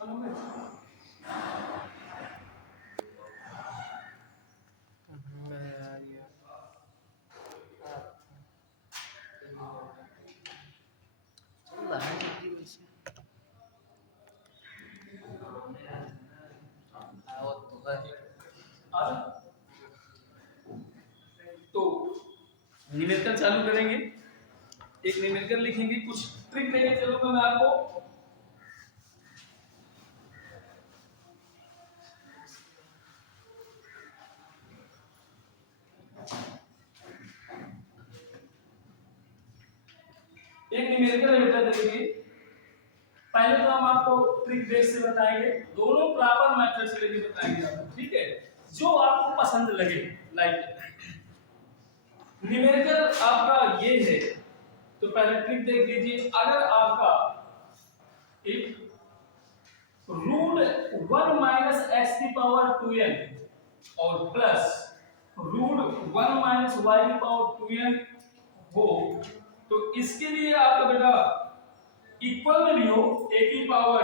तो न्यूमेरिकल चालू करेंगे, एक न्यूमेरिकल लिखेंगे, कुछ ट्रिक देके चलूंगा मैं आपको। एक न्यूमेरिकल बेटा देखिए, पहले तो हम आपको ट्रिक बेस से बताएंगे, दोनों प्रॉपर मेथड से लेके बताएंगे आपको, ठीक है, जो आपको पसंद लगे। लाइक न्यूमेरिकल आपका ये है, तो पहले ट्रिक देख लीजिए। अगर आपका एक रूट 1 माइनस एक्स की पावर 2n और प्लस रूट 1 माइनस वाई की पावर 2n हो, तो इसके लिए आपका बेटा इक्वल में भी हो a की पावर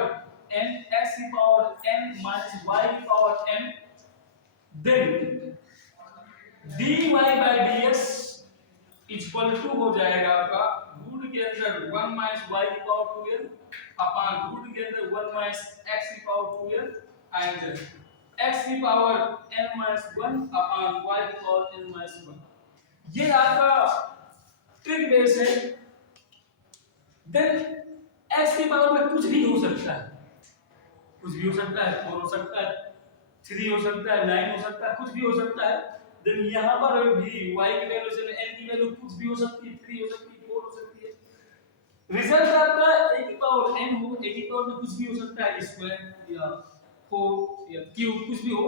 n x की पावर n माइनस y की power n, then dy by dx equal to हो जाएगा आपका रूट के अंदर 1 माइनस y की पावर 2n अपॉन रूट के अंदर 1 माइनस x की पावर 2n एंड x की power n minus 1 upon y की पावर n माइनस 1। ये आपका ट्रिक बेस है। देन x की पावर में कुछ भी हो सकता है, कुछ भी हो सकता है, 4 हो सकता है, 3 हो सकता है, 9 हो सकता है, कुछ भी हो सकता है। देन यहां पर भी y की वैल्यू से n की वैल्यू कुछ भी हो सकती है, 3 हो सकती है, 4 हो सकती है। रिजल्ट आपका a की पावर n हो, a की पावर में कुछ भी हो सकता है, स्क्वायर या 4 या क्यूब, कुछ भी हो।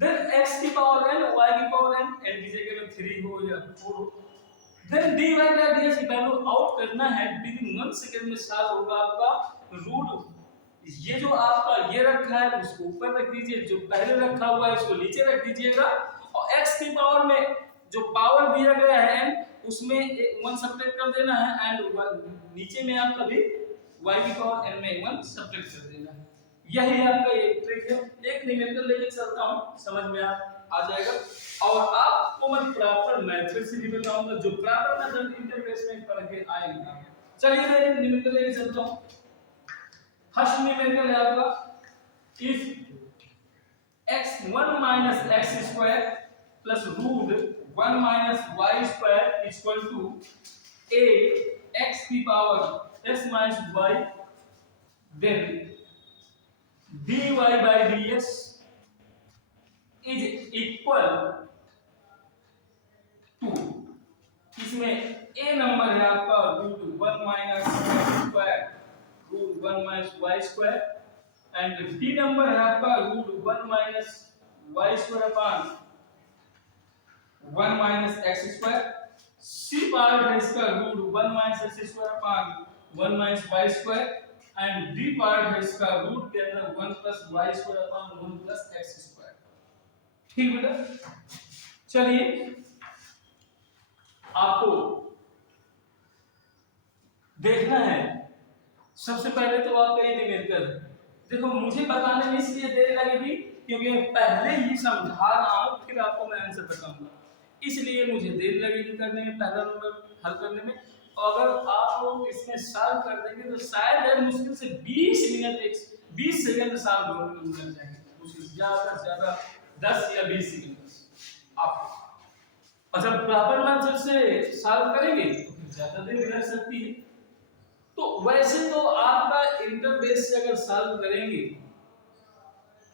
देन x की पावर n, y की पावर n, n की जगह में 3 हो या 4 हो। देन dy बाय dx की वैल्यू आउट करना है, विद इन 1 सेकंड में स्टार्ट होगा आपका रूट। ये जो आपका ये रखा है उसको ऊपर रख दीजिए, जो पहले रखा हुआ है उसको नीचे रख दीजिएगा, और x की पावर में जो पावर दिया गया है n, उसमें 1 सब्ट्रैक्ट कर देना है, एंड नीचे में आपका भी y की पावर n में 1 सब्ट्रैक्ट कर देना है। यही आपका ये ट्रिक है। एक न्यूमेरिकल लेके चलता हूं, समझ में आ जाएगा, और आपको मैं प्रॉपर मेथड से भी बताऊंगा, जो प्रॉपर मेथड इंटरफेस में पढ़ के आएगा। चलिए मैं एक न्यूमेरिकल लेके चलता हूं। फर्स्ट न्यूमेरिकल है आपका, if x1 minus X square plus root 1 minus Y square equal to a x की power s minus y, then dy by dx is equal to, इसमें a नंबर है आपका root 1 minus X square, root 1 minus Y square, and d number है आपका root 1 minus Y square upon 1 minus X square, c part है इसका root 1 minus X square upon 1 minus Y square, and d part है इसका root के अंदर 1 plus Y square upon 1 plus X square. ठीक बेटा, चलिए आपको देखना है। सबसे पहले तो आपका ये न्यूमेरिकल, देखो मुझे बताने में इसलिए देर लगेगी क्योंकि मैं पहले ही समझा रहा हूं, फिर आपको मैं आंसर बताऊंगा, इसलिए मुझे देर लगेगी करने में, पहला नंबर हल करने में। अगर आप लोग इसमें सॉल्व कर देंगे तो शायद मुश्किल से 20 मिनट 20 सेकंड सॉल्व होने में लग जाएंगे, मुश्किल से ज्यादा से ज्यादा 10 या 20 सेकंड आप, और जब प्रॉपर मेथड से सॉल्व करेंगे तो ज्यादा देर लग सकती है। तो वैसे तो आपका इंटरबेस से अगर सॉल्व करेंगे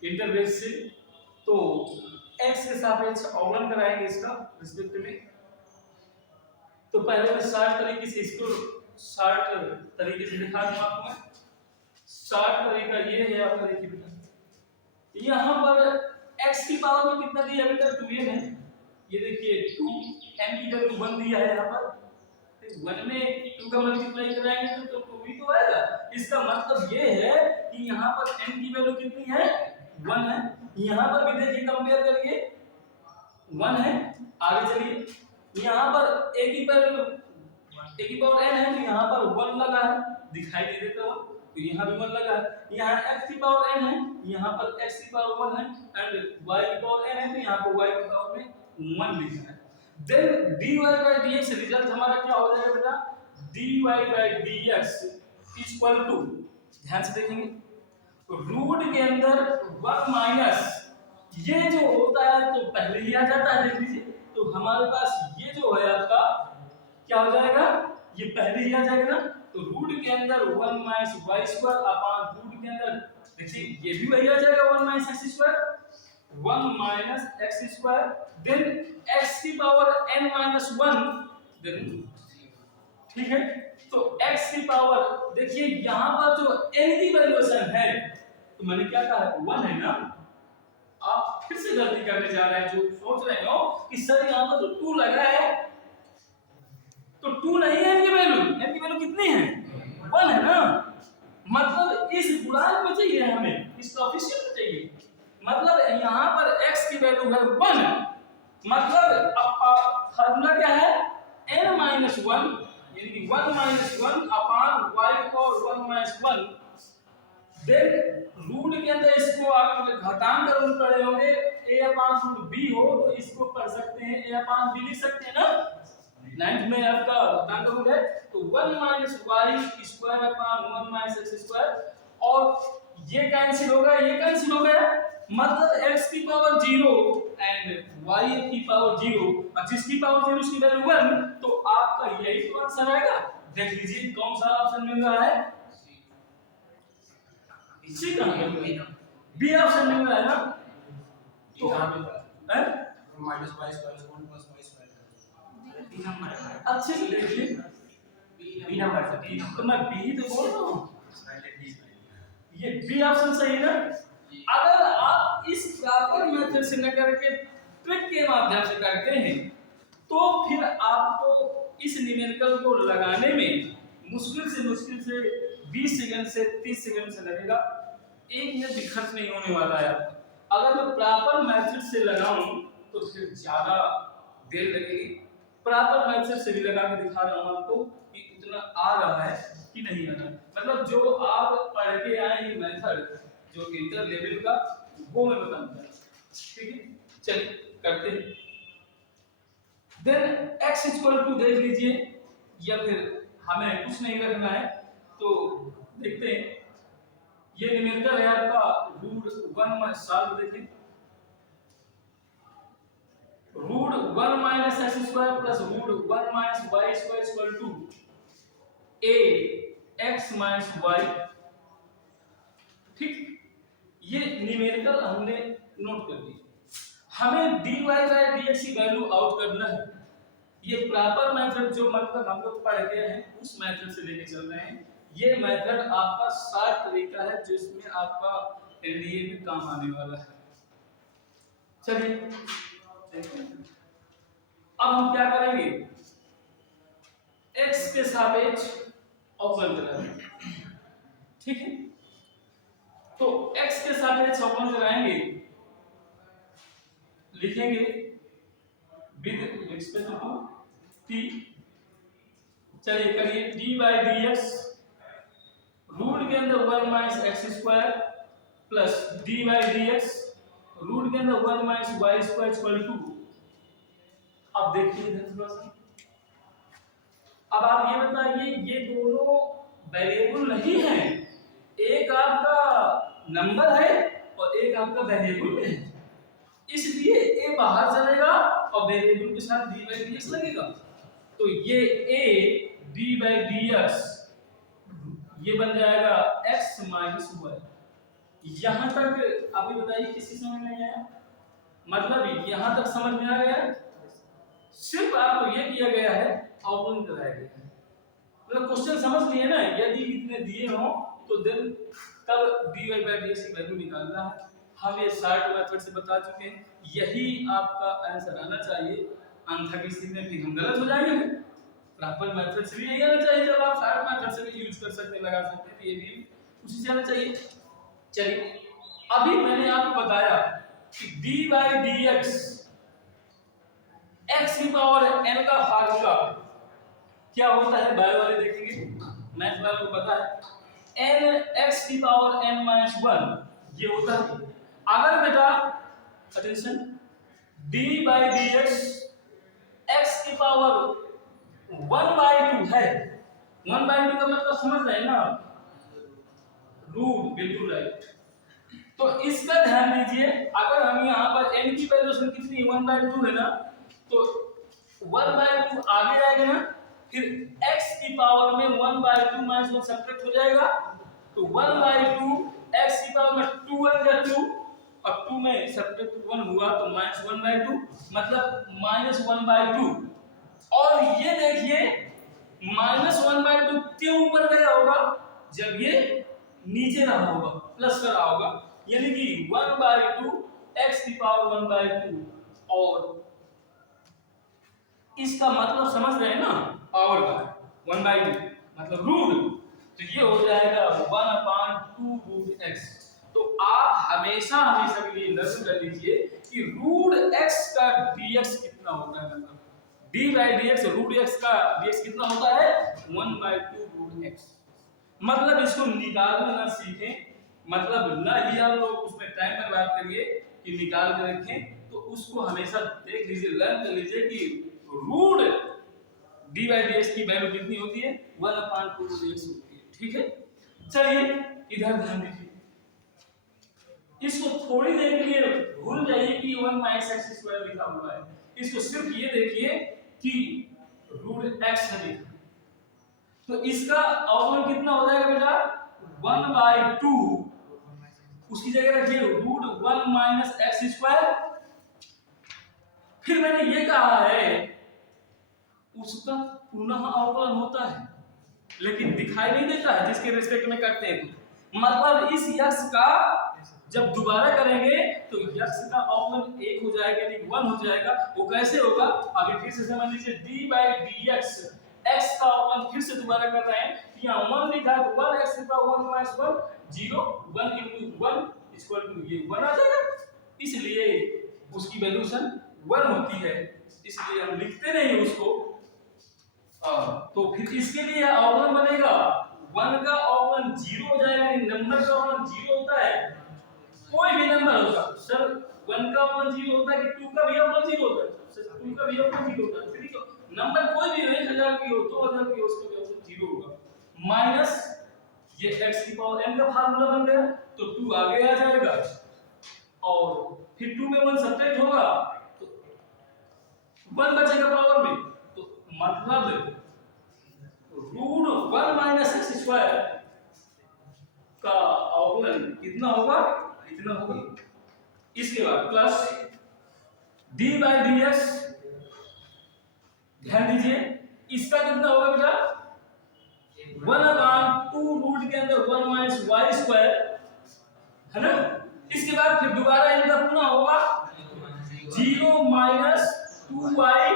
इंटरबेस से, तो x के सापेक्ष अवकलन कराएंगे इसका रिस्पेक्ट में। तो पहले मैं शॉर्ट तरीके से इसको शॉर्ट तरीके से दिखा दूं आपको मैं। शॉर्ट तरीका ये है आपका, देखिए बेटा यहां पर x की पावर में कितना दिया बेटा 2n है, ये देखिए 2, n की वैल्यू 1 दिया है यहां पर, 1 में 2 का मल्टीप्लाई कराएंगे तो 2 ही तो आएगा। इसका मतलब ये है कि यहाँ पर n की वैल्यू कितनी है 1 है, यहाँ पर भी देखिए कंपेयर करिए 1 है। आगे चलिए, यहाँ पर a की पावर n है तो यहाँ पर 1 लगा है, दिखाई नहीं देता वो, तो यहाँ भी 1 लगा है, यहाँ x की पावर n है, यहाँ पर x की पावर 1 है एंड y की पावर n है, तो यहाँ पर y की पावर में 1 लिखना है। Then dy by dx result हमारा क्या हो जाएगा बेटा, dy by dx equal to, ध्यान से देखेंगे तो रूट के अंदर 1 माइनस ये जो होता है तो पहले ही आ जाता है, देख लीजिए तो हमारे पास ये जो है आपका क्या हो जाएगा, ये पहले ही आ जाएगा ना, तो रूट के अंदर 1 minus Y square upon root के अंदर देखिए ये भी वही आ जाएगा 1 minus X square, 1 minus X square, then x की पावर n माइनस 1, देन ठीक है। तो x की पावर देखिए यहां पर जो n की वैल्यूएशन है तो मैंने क्या कहा 1 है ना, आप फिर से गलती करने जा रहे हैं, जो सोच रहे हो कि सर यहां पर तो 2 लगा है, तो 2 नहीं है n की वैल्यू कितनी है 1 है ना, मतलब इस गुणांक में चाहिए हमें, इस कोएफिशिएंट में चाहिए, मतलब यहां पर x की वैल्यू है 1, मतलब फार्मूला क्या है n माइनस 1 यानी कि 1 माइनस 1 अपॉन y को 1 माइनस 1, देन रूट के अंदर इसको आप घटांक कर पढ़े होंगे a अपॉन रूट b हो तो इसको पढ़ सकते हैं a अपॉन b लिख सकते हैं ना, 9th में आपका घटांक रूट है तो 1 minus y square upon 1 minus x square, और ये कैंसिल होगा, ये कैंसिल हो गया, मतलब x की पावर 0 एंड y की पावर 0 और जिसकी पावर 0 उसकी वैल्यू 1, तो आपका यही तो आंसर आएगा। देख लीजिए कौन सा ऑप्शन मिल रहा है, इसी का बी ऑप्शन मिल रहा है ना, तो है minus Y square plus Y square B number है, अच्छे से देखिए बी नंबर से, तो मैं बी तो बोल रहा हूं, ये बी ऑप्शन सही है ना। अगर आप इस प्रॉपर मेथड से न करके ट्रिक के माध्यम से करते हैं तो फिर आपको इस न्यूमेरिकल को लगाने में मुश्किल से 20 सेकंड से 30 सेकंड से लगेगा, 1 मिनट भी खर्च नहीं होने वाला है। अगर मैं प्रॉपर मेथड से लगाऊं तो फिर ज्यादा देर लगेगी, प्रॉपर मेथड से भी लगा के दिखा रहा हूं आपको कि उतना आ रहा है कि नहीं आ रहा, मतलब जो आप पढ़ के आए हैं मेथड जो इंटर लेवल का वो मैं बताऊंगा, ठीक है चलिए करते हैं। देन x इक्वल टू देख लीजिए, या फिर हमें कुछ नहीं रखना है तो देखते हैं, ये न्यूमेरिकल है आपका रूट 1 माइनस, सॉल्व देखें, root 1 minus X square plus root 1 minus Y square equal to a x minus Y, ठीक, ये न्यूमेरिकल हमने नोट कर ली। हमें dy by dx की वैल्यू आउट करना है, ये प्रॉपर मेथड जो मतलब हम लोग पढ़ गए हैं उस मेथड से लेके चल रहे हैं, ये मेथड आपका शार्ट तरीका है जिसमें आपका एनडीए में काम आने वाला है। चलिए अब हम क्या करेंगे, x के सापेक्ष अवकलन कराएंगे, ठीक है, तो x के सापेक्ष अवकलन कराएंगे, लिखेंगे विद रिस्पेक्ट टू t, चलिए करिए d by dx रूट के अंदर 1 minus X square plus d by dx root के अंदर 1 minus Y square equal to, अब देखिए इधर थोड़ा सा, अब आप ये बताइए ये दोनों वेरिएबल नहीं है, एक आपका नंबर है और एक आपका वेरिएबल है, इसलिए a बाहर चलेगा और वेरिएबल के साथ d by dx लगेगा, तो ये a d by dx ये बन जाएगा x माइनस y। यहां तक अभी बताइए किसी समझ में नहीं आया, मतलब यहां तक समझ में आ गया, सिर्फ आपको ये किया गया है अवकलन कराया गया है, मतलब क्वेश्चन समझ लिए ना, यदि इतने दिए हो तो देन तब dy by dx की वैल्यू निकालना है, हम ये शॉर्ट मेथड से बता चुके हैं, यही आपका आंसर आना चाहिए, अन्यथा की स्थिति में फिर हम गलत हो जाएंगे, प्रॉपर मेथड से भी यही आना चाहिए, जब आप शॉर्ट मेथड से भी यूज कर सकते हैं लगा सकते हैं, तो ये भी उसी से आना चाहिए। चलिए अभी मैंने आपको बताया कि d by dx x की पावर n का फार्मूला क्या होता है, बायो वाले देखेंगे, मैथ वाले को पता है, n x की पावर n माइनस 1 ये होता है। अगर बेटा attention d by D x की पावर 1/2 है, 1/2 का मतलब समझ रहे हैं ना, रूट, बिल्कुल राइट। तो इसका ध्यान दीजिए, अगर हम यहाँ पर n की वैल्यूएशन कितनी 1/2 है ना, तो 1/2 आगे आएगा ना, फिर x की पावर में 1/2 माइनस 1 सब्ट्रैक्ट हो जाएगा, तो 1/2 x की पावर में 2 आएगा 2, और 2 में सब्ट्रैक्ट 1 हुआ तो माइनस 1/2 मतलब माइनस 1/2। और ये देखिए माइनस 1/2 क्यों ऊपर गया होगा, जब ये नीचे रहा होगा, प्लस का रहा होगा, यानी कि 1/2 x की पावर 1/2, और इसका मतलब समझ रहे हैं ना, पावर का 1/2 मतलब रूट, तो ये हो जाएगा 1/2 रूट x। तो आप हमेशा हमेशा के लिए लर्न कर लीजिए कि रूट x का dx कितना होता है, मतलब d by dx root x का dx कितना होता है 1/2 रूट x। मतलब इसको निकालना ना सीखें, मतलब ना ही आप लोग उसमें टाइम बर्बाद करिए कि निकाल के रखें, तो उसको हमेशा देख लीजिए, लर्न कर लीजिए कि रूट d बाई dx की वैल्यू कितनी होती है 1/2 रूट x होती है। ठीक है, चलिए इधर ध्यान दीजिए, इसको थोड़ी देर के लिए भूल जाइए कि 1 माइनस एक्स स्क्वायर लिखा हुआ है, इसको सिर्फ ये देखिए कि रूट x है लिखा, तो इसका अवकलन कितना हो जाएगा बेटा 1/2, उसकी जगह रखिए रूट 1 माइनस एक्स स्क्वायर। फिर मैंने ये कहा है उसका पुनः अवकलन होता है, लेकिन दिखाई नहीं देता है जिसके रिस्पेक्ट में करते हैं, तो मतलब इस यक्ष का जब दोबारा करेंगे तो यक्ष का अवकलन 1 हो जाएगा, यानी 1 हो जाएगा। वो कैसे होगा, अभी फिर से समझ लीजिए, d बाई dx x का अवकलन फिर से दोबारा कर रहे हैं, यहाँ 1 लिखा है तो 1x का 1 माइनस 1 0, 1 into 1 इक्वल टू ये 1 आ जाएगा, इसलिए उसकी वैल्यूएशन 1 होती है, इसलिए हम लिखते नहीं उसको। तो फिर इसके लिए अवकलन बनेगा 1 का अवकलन 0 हो जाएगा, यानी नंबर का अवकलन 0 होता है, कोई भी नंबर होगा सर 1 का अवकलन 0 होता है कि 2 का भी अवकलन 0 होता है सर, 2 का भी अवकलन 0 होता है, ठीक है, नंबर कोई भी हो, 1000 की हो 2000 की हो, उसका भी अवकलन 0 होगा, माइनस ये x की पावर n का फार्मूला बन गया, तो 2 आगे आ जाएगा, और फिर 2 में 1 सब्ट्रैक्ट होगा तो 1 बचेगा पावर में, तो मतलब रूट 1 माइनस एक्स स्क्वायर का अवकलन कितना होगा, इतना होगा। इसके बाद प्लस d बाई dx, ध्यान दीजिए इसका कितना होगा बेटा 1/2 रूट के अंदर 1 माइनस वाई स्क्वायर, है ना। इसके बाद फिर दोबारा इनका पुनः होगा 0 माइनस 2y,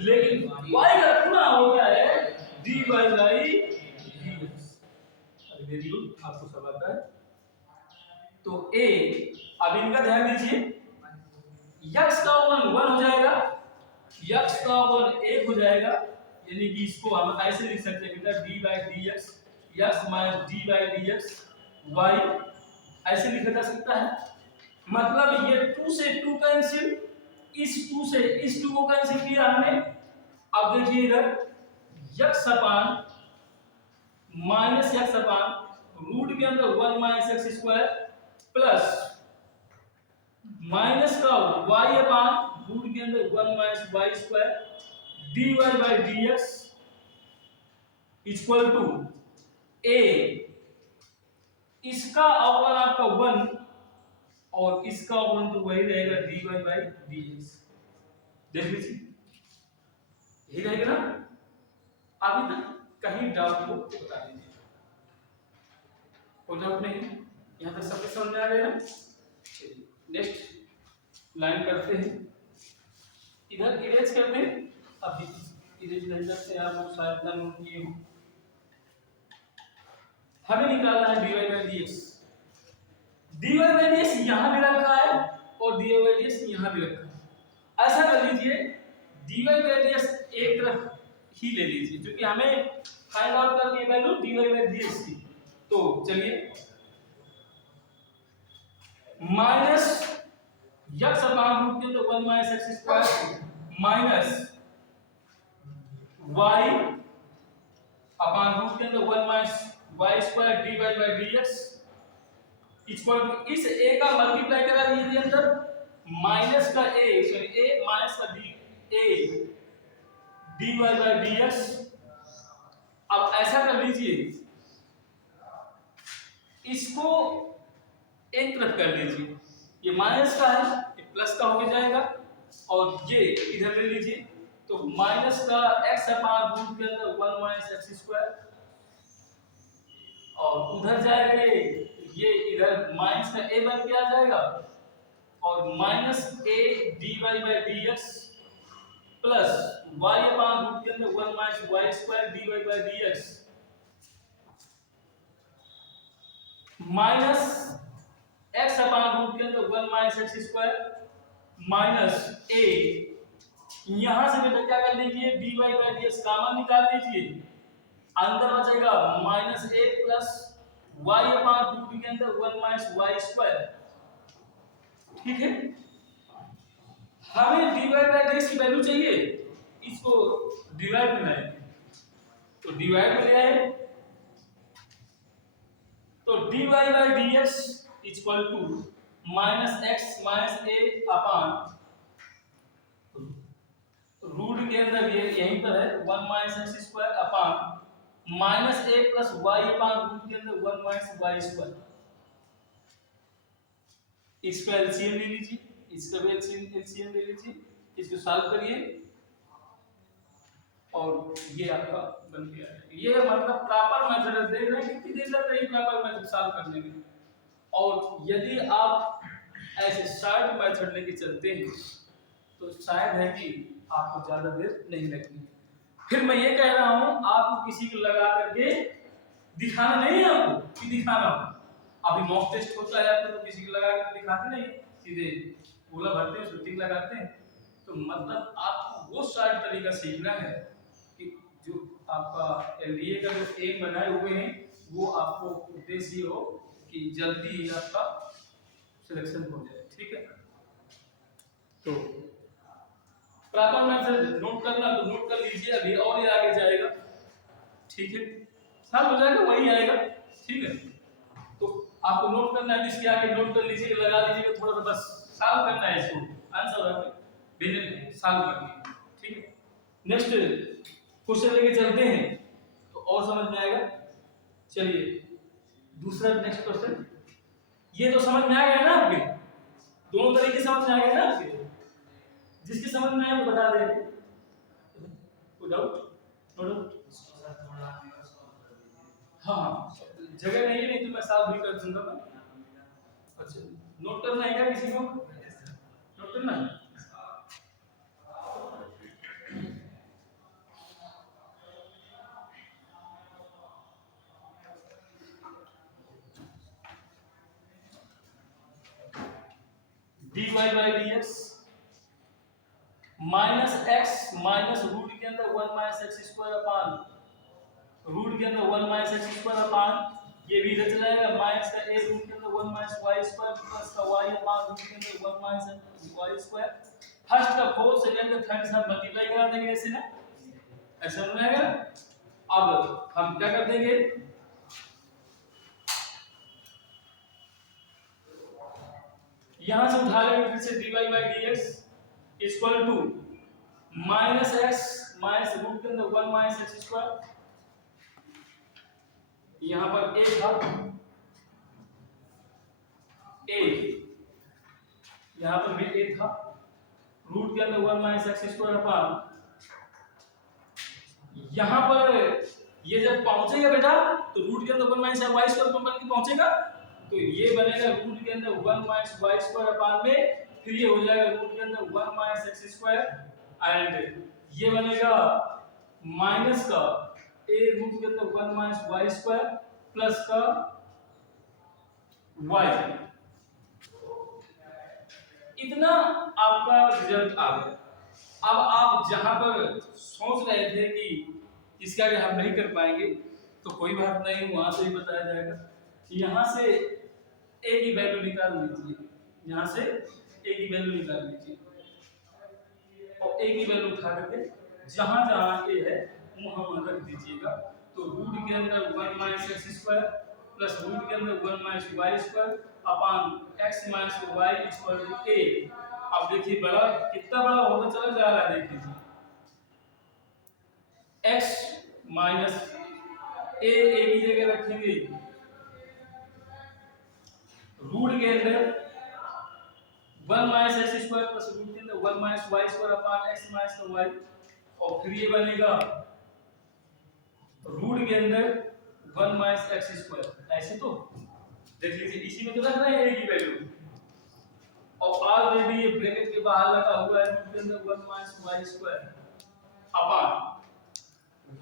लेकिन y का पुनः हो गया है dy by dx। Very good, आपको सब आता है। तो a, अब इनका ध्यान दीजिए, x का अवकलन 1 हो जाएगा, x का अवकलन 1 हो जाएगा, यानी कि इसको हम ऐसे लिख सकते हैं बेटा d by dx x minus d by dx y, ऐसे लिखा जा सकता है। मतलब ये 2 से 2 कैंसिल, इस 2 से इस 2 को कैंसिल किया हमने। अब देखिए इधर x upon minus x upon root के अंदर 1 minus X square plus minus का y अपान रूट के अंदर 1 minus Y square dy by dx equal to a, इसका अवकलन आपका 1 और इसका अवकलन तो वही रहेगा dy बाई dx। देख लीजिए यही रहेगा ना, अभी तक कहीं डाउट हो तो बता दीजिए, कोई डाउट नहीं, यहाँ तक सबको समझ आ गया ना। नेक्स्ट लाइन करते हैं, इधर इरेज कर दें, अभी इरेज नहीं करते आप लोग शायद ना नोट किए हो। हमें निकालना है dy by dx, dy by dx यहाँ भी रखा है और dy बाई dx यहाँ भी रखा है। ऐसा कर लीजिए dy बाई dx एक तरफ ही ले लीजिए, क्योंकि हमें फाइंड आउट करनी है वैल्यू dy बाई dx की, तो चलिए माइनस यक्स अपान रूट के अंदर 1 minus X square minus Y upon root के अंदर 1 minus Y square D Y by D X equal to इस ए का मल्टीप्लाई करा दीजिए अंदर माइनस का ए सॉरी ए माइनस का D A D Y by D X. अब ऐसा कर लीजिए इसको एक तरफ कर लीजिए, ये माइनस का है ये प्लस का हो जाएगा और ये इधर ले लीजिए तो माइनस का x अपान रूट के अंदर 1 माइनस एक्स स्क्वायर और उधर जाएगा ये इधर माइनस का a बन के आ जाएगा और minus a dy by dx plus y upon root के अंदर 1 minus y square dy by dx minus x upon root के अंदर 1 minus X square minus a यहां से बेटा क्या कर लीजिए dy बाई dx कॉमन निकाल लीजिए अंदर बचेगा minus a plus y upon root के अंदर 1 माइनस y स्क्वायर। ठीक है हमें dy बाई dx की वैल्यू चाहिए इसको डिवाइड में लाएं तो डिवाइड में ले आए तो dy by dx equal to minus X minus a upon root के अंदर ये यहीं पर है 1 minus X square upon minus a plus Y upon root के अंदर 1 माइनस वाई स्क्वायर। इसका एलसीएम ले लीजिए इसका भी एलसीएम ले लीजिए इसको सॉल्व करिए और ये आपका बन गया है। ये मतलब प्रॉपर मेथड है, देख रहे हैं कितनी देर लग रही है प्रॉपर मेथड सॉल्व करने में। और यदि आप ऐसे शॉर्ट मेथड लेके चलते हैं तो शायद है कि आपको ज्यादा देर नहीं लगती। फिर मैं ये कह रहा हूं आपको किसी को लगा करके दिखाना नहीं है आपको कि दिखाना हो। अभी मॉक टेस्ट होता है आपको तो किसी को लगा कर दिखाते नहीं, सीधे बोला भरते हैं शूटिंग लगाते हैं। तो मतलब आपको वो शॉर्ट तरीका सीखना है कि जो आपका एलडीए का जो एम बनाए हुए हैं वो आपको उद्देश्य हो कि जल्दी ही आपका सिलेक्शन हो जाए। ठीक है तो प्रॉपर मेथड नोट करना तो नोट कर लीजिए अभी और ये आगे जाएगा। ठीक है सॉल्व हो जाएगा वही आएगा। ठीक है तो आपको नोट करना है इसके आगे नोट कर लीजिए लगा लीजिए थोड़ा सा बस सॉल्व करना है इसको आंसर आपने भेजने सॉल्व करना है। ठीक है नेक्स्ट क्वेश्चन लेके चलते हैं तो और समझ में आएगा। चलिए दूसरा नेक्स्ट क्वेश्चन ये तो समझ में आ गया ना आपके दोनों तरीके समझ में आ गए ना आपके जिसकी समझ में आए वो बता देंगे कोई डाउट नो डाउट। हाँ जगह नहीं है नहीं तो मैं साफ भी कर दूंगा मैं। अच्छा नोट करना है क्या किसी को नोट करना है dy by dx minus X minus root के अंदर 1 minus X square upon root के अंदर 1 माइनस एक्स स्क्वायर अपान ये भी इधर चला जाएगा माइनस का a रूट के अंदर 1 माइनस y स्क्वायर प्लस का y अपान रूट के अंदर 1 माइनस y स्क्वायर। फर्स्ट का फोर्थ सेकंड का थर्ड सब मल्टीप्लाई करा देंगे ऐसे ना ऐसा हो जाएगा। अब हम क्या कर देंगे यहां से उठा लेंगे फिर से dy by dx equal to minus X minus root के अंदर 1 माइनस एक्स स्क्वायर यहां पर a था a यहां पर भी a था रूट के अंदर 1 माइनस एक्स स्क्वायर अपान यहां पर ये जब पहुंचेगा बेटा तो रूट के अंदर 1 माइनस y स्क्वायर बन के पहुंचेगा तो ये बनेगा रूट के अंदर 1 माइनस y स्क्वायर अपान में फिर ये हो जाएगा रूट के अंदर 1 माइनस एक्स स्क्वायर एंड ये बनेगा माइनस का a रूट के अंदर 1 माइनस y स्क्वायर प्लस का y। इतना आपका रिजल्ट आ गया। अब आप जहां पर सोच रहे थे कि इसका हम नहीं कर पाएंगे तो कोई बात नहीं, वहां से ही बताया जाएगा। यहाँ से ए की वैल्यू निकाल लीजिए, यहाँ से ए की वैल्यू निकाल लीजिए और ए की वैल्यू उठा करके जहां जहां ए है वहां रख दीजिएगा। तो रूट के अंदर 1 minus X square plus root के अंदर 1 minus Y square upon X minus Y equal to A. अब देखिए बड़ा कितना बड़ा होता चला जा रहा है, देख लीजिए x माइनस ए की जगह रखेंगे रूट के अंदर 1 minus X square plus root के अंदर 1 minus Y square upon X minus Y, और फिर ये बनेगा रूट के अंदर 1 माइनस एक्स स्क्वायर। ऐसे तो देख लीजिए, इसी में तो रख रहे हैं ए की वैल्यू, और ऑलरेडी ये ब्रैकेट के बाहर लगा हुआ है रूट के अंदर 1 minus Y square upon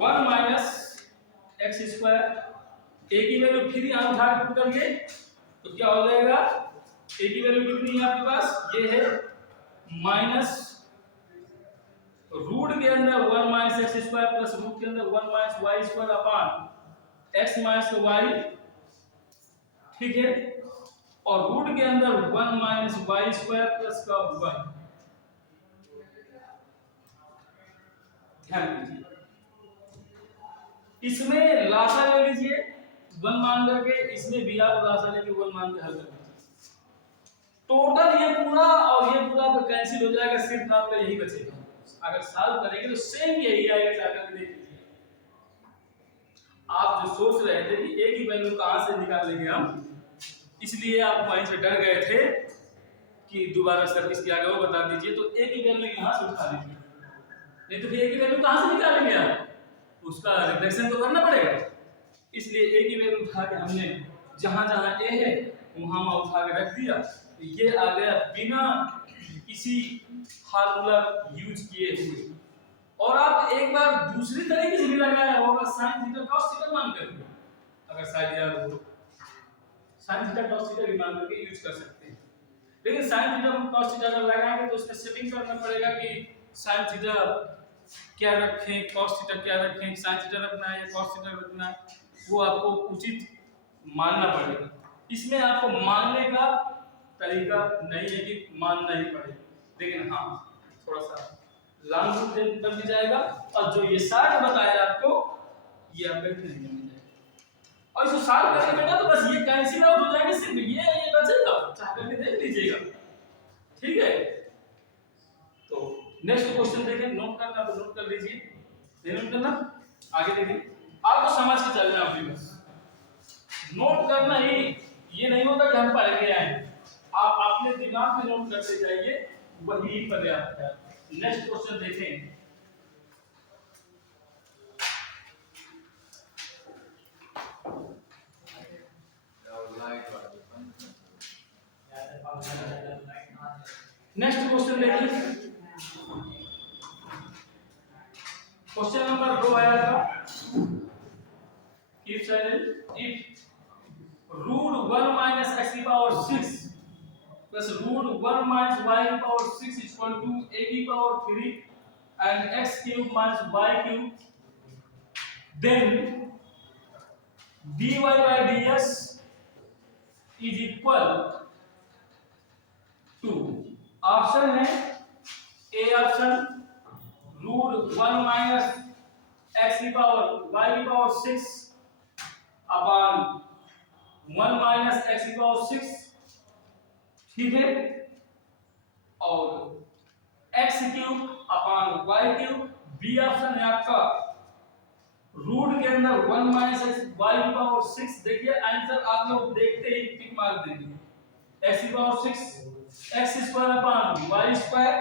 1 minus X square. A की वैल्यू फिर यहां उठा के पुट करेंगे तो क्या हो जाएगा, ए की वैल्यू कितनी है आपके पास, ये है माइनस रूट के अंदर 1 minus X square plus root के अंदर 1 minus Y square upon X minus Y, ठीक है, और रूट के अंदर 1 माइनस वाई स्क्वायर प्लस का 1। ध्यान दीजिए, इसमें लासा ले लीजिए 1 मान करके, इसमें भी आप लासा लेके 1 मान के हल कर लीजिए। टोटल ये पूरा और ये पूरा तो कैंसिल हो जाएगा, सिर्फ आपका यही बचेगा। अगर सॉल्व करेंगे तो सेम यही आएगा, जाकर देख लीजिए। आप जो सोच रहे थे कि ए की वैल्यू कहां से निकालेंगे हम, इसलिए आप वहीं से डर गए थे कि दोबारा सर इसके आगे वो बता दीजिए, तो ए की वैल्यू यहां से उठा लीजिए, नहीं तो फिर ए की वैल्यू कहां से निकालेंगे आप, उसका रिफ्लेक्शन तो करना पड़ेगा। इसलिए ए की वैल्यू उठा के हमने जहां जहां ए है वहां उठा के रख दिया, तो ये आ गया बिना किसी फार्मूला यूज किए हुए। और आप एक बार दूसरी तरीके से भी लगाया होगा, sin थीटा cos थीटा मान करके, अगर शायद याद हो sin थीटा cos थीटा भी मान करके यूज कर सकते हैं। लेकिन sin थीटा cos थीटा अगर लगाएंगे तो उसमें सेटिंग करना पड़ेगा कि sin थीटा क्या रखें, cos थीटा क्या रखें, sin थीटा रखना है या cos थीटा रखना है, वो आपको उचित मानना पड़ेगा। इसमें आपको मानने का तरीका नहीं है कि मानना ही पड़ेगा, लेकिन हाँ थोड़ा सा लॉन्ग रूट बन भी जाएगा, और जो ये 60 बताया आपको ये आपका नहीं बन जाएगा। और इसको सॉल्व करके बेटा तो बस ये कैंसिल आउट हो जाएगा, सिर्फ ये बचेगा, चाह करके देख लीजिएगा, ठीक है। तो नेक्स्ट क्वेश्चन देखें, नोट करना तो नोट कर लीजिए, नहीं नोट करना आगे देखें, आपको समझ के चलना है, बस नोट करना ही, ये नहीं होता कि हम पढ़ के आए, आप अपने दिमाग में नोट करते जाइए, वही पर्याप्त है। नेक्स्ट क्वेश्चन देखें, नेक्स्ट क्वेश्चन देखिए, क्वेश्चन नंबर 2 आया था, इफ रूट 1 माइनस एक्स की power 6 plus root 1 minus y की पावर 6 इक्वल टू ए की power 3 and x cube minus y cube, then dy by ds is equal to, option है a option root 1 minus x की power y की power 6 upon 1 minus x की power 6, ठीक है, और X cube upon Y cube. B option है आपका root के अंदर 1 माइनस एक्स वाई की पावर 6, देखिए आंसर आप लोग देखते ही टिक मार देंगे, एक्स की power 6 X square upon Y square.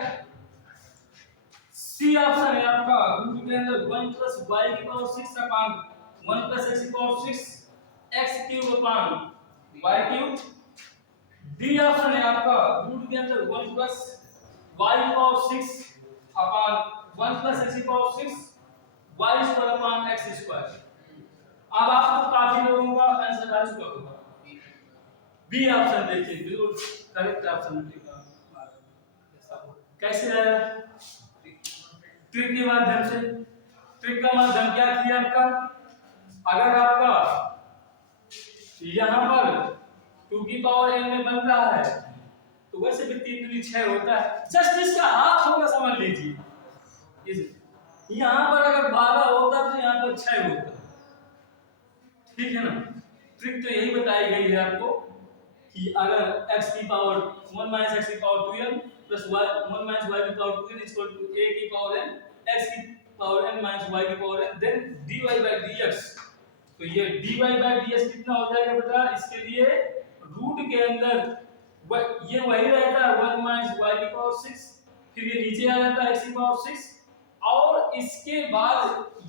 C option है आपका रूट के अंदर 1 प्लस वाई की पावर 6 अपान 1 प्लस एक्स की power 6 X cube upon Y cube. D option है आपका रूट के अंदर 1 प्लस वाई की पावर 6 अपान 1 प्लस एक्स की power 6 Y square upon X square. अब आपको काफी लोगों का आंसर आ चुका होगा, बी ऑप्शन देखिए बिल्कुल करेक्ट ऑप्शन लिखा। कैसे है, ट्रिक के माध्यम से। ट्रिक का माध्यम क्या थी आपका, अगर आपका यहाँ पर 2 की पावर n में बन रहा है तो वैसे भी 3 दूनी 6 होता है, जस्ट इसका हाफ थोड़ा समझ लीजिए। यहाँ पर अगर 12 होता तो यहाँ पर 6 होता, ठीक है ना। ट्रिक तो यही बताई गई है आपको कि अगर x की पावर 1 माइनस x की power 2n plus y 1 minus y की power 2n equal to a की पावर n x की पावर n माइनस y की power n then dy by dx। तो ये dy by dx कितना हो जाएगा बेटा, इसके लिए रूट के अंदर ये वही रहता है 1 माइनस y की पावर 6, फिर ये नीचे आ जाता है x की पावर 6 और इसके बाद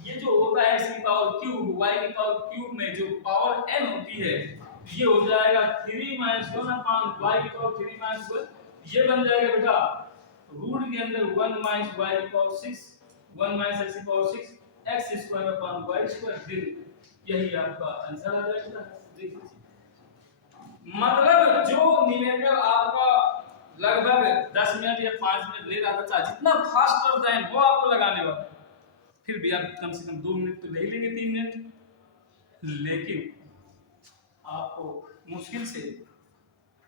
ये जो होता है x की पावर क्यूब y की पावर क्यूब में जो पावर n होती है ये हो जाएगा 3 माइनस 1 अपॉन y की पावर 3 माइनस 1। ये बन जाएगा बेटा रूट के अंदर 1 माइनस y की पावर 6 1 माइनस x की power 6 x square upon y square, फिर यही आपका आंसर आ जाएगा। देखिए मतलब जो न्यूमेरिकल आपका लगभग 10 मिनट या 5 मिनट ले रहा था, जितना फास्ट करता है वो आपको लगाने वाला, फिर भी आप कम से कम 2 मिनट तो नहीं लेंगे, 3 मिनट, लेकिन आपको मुश्किल से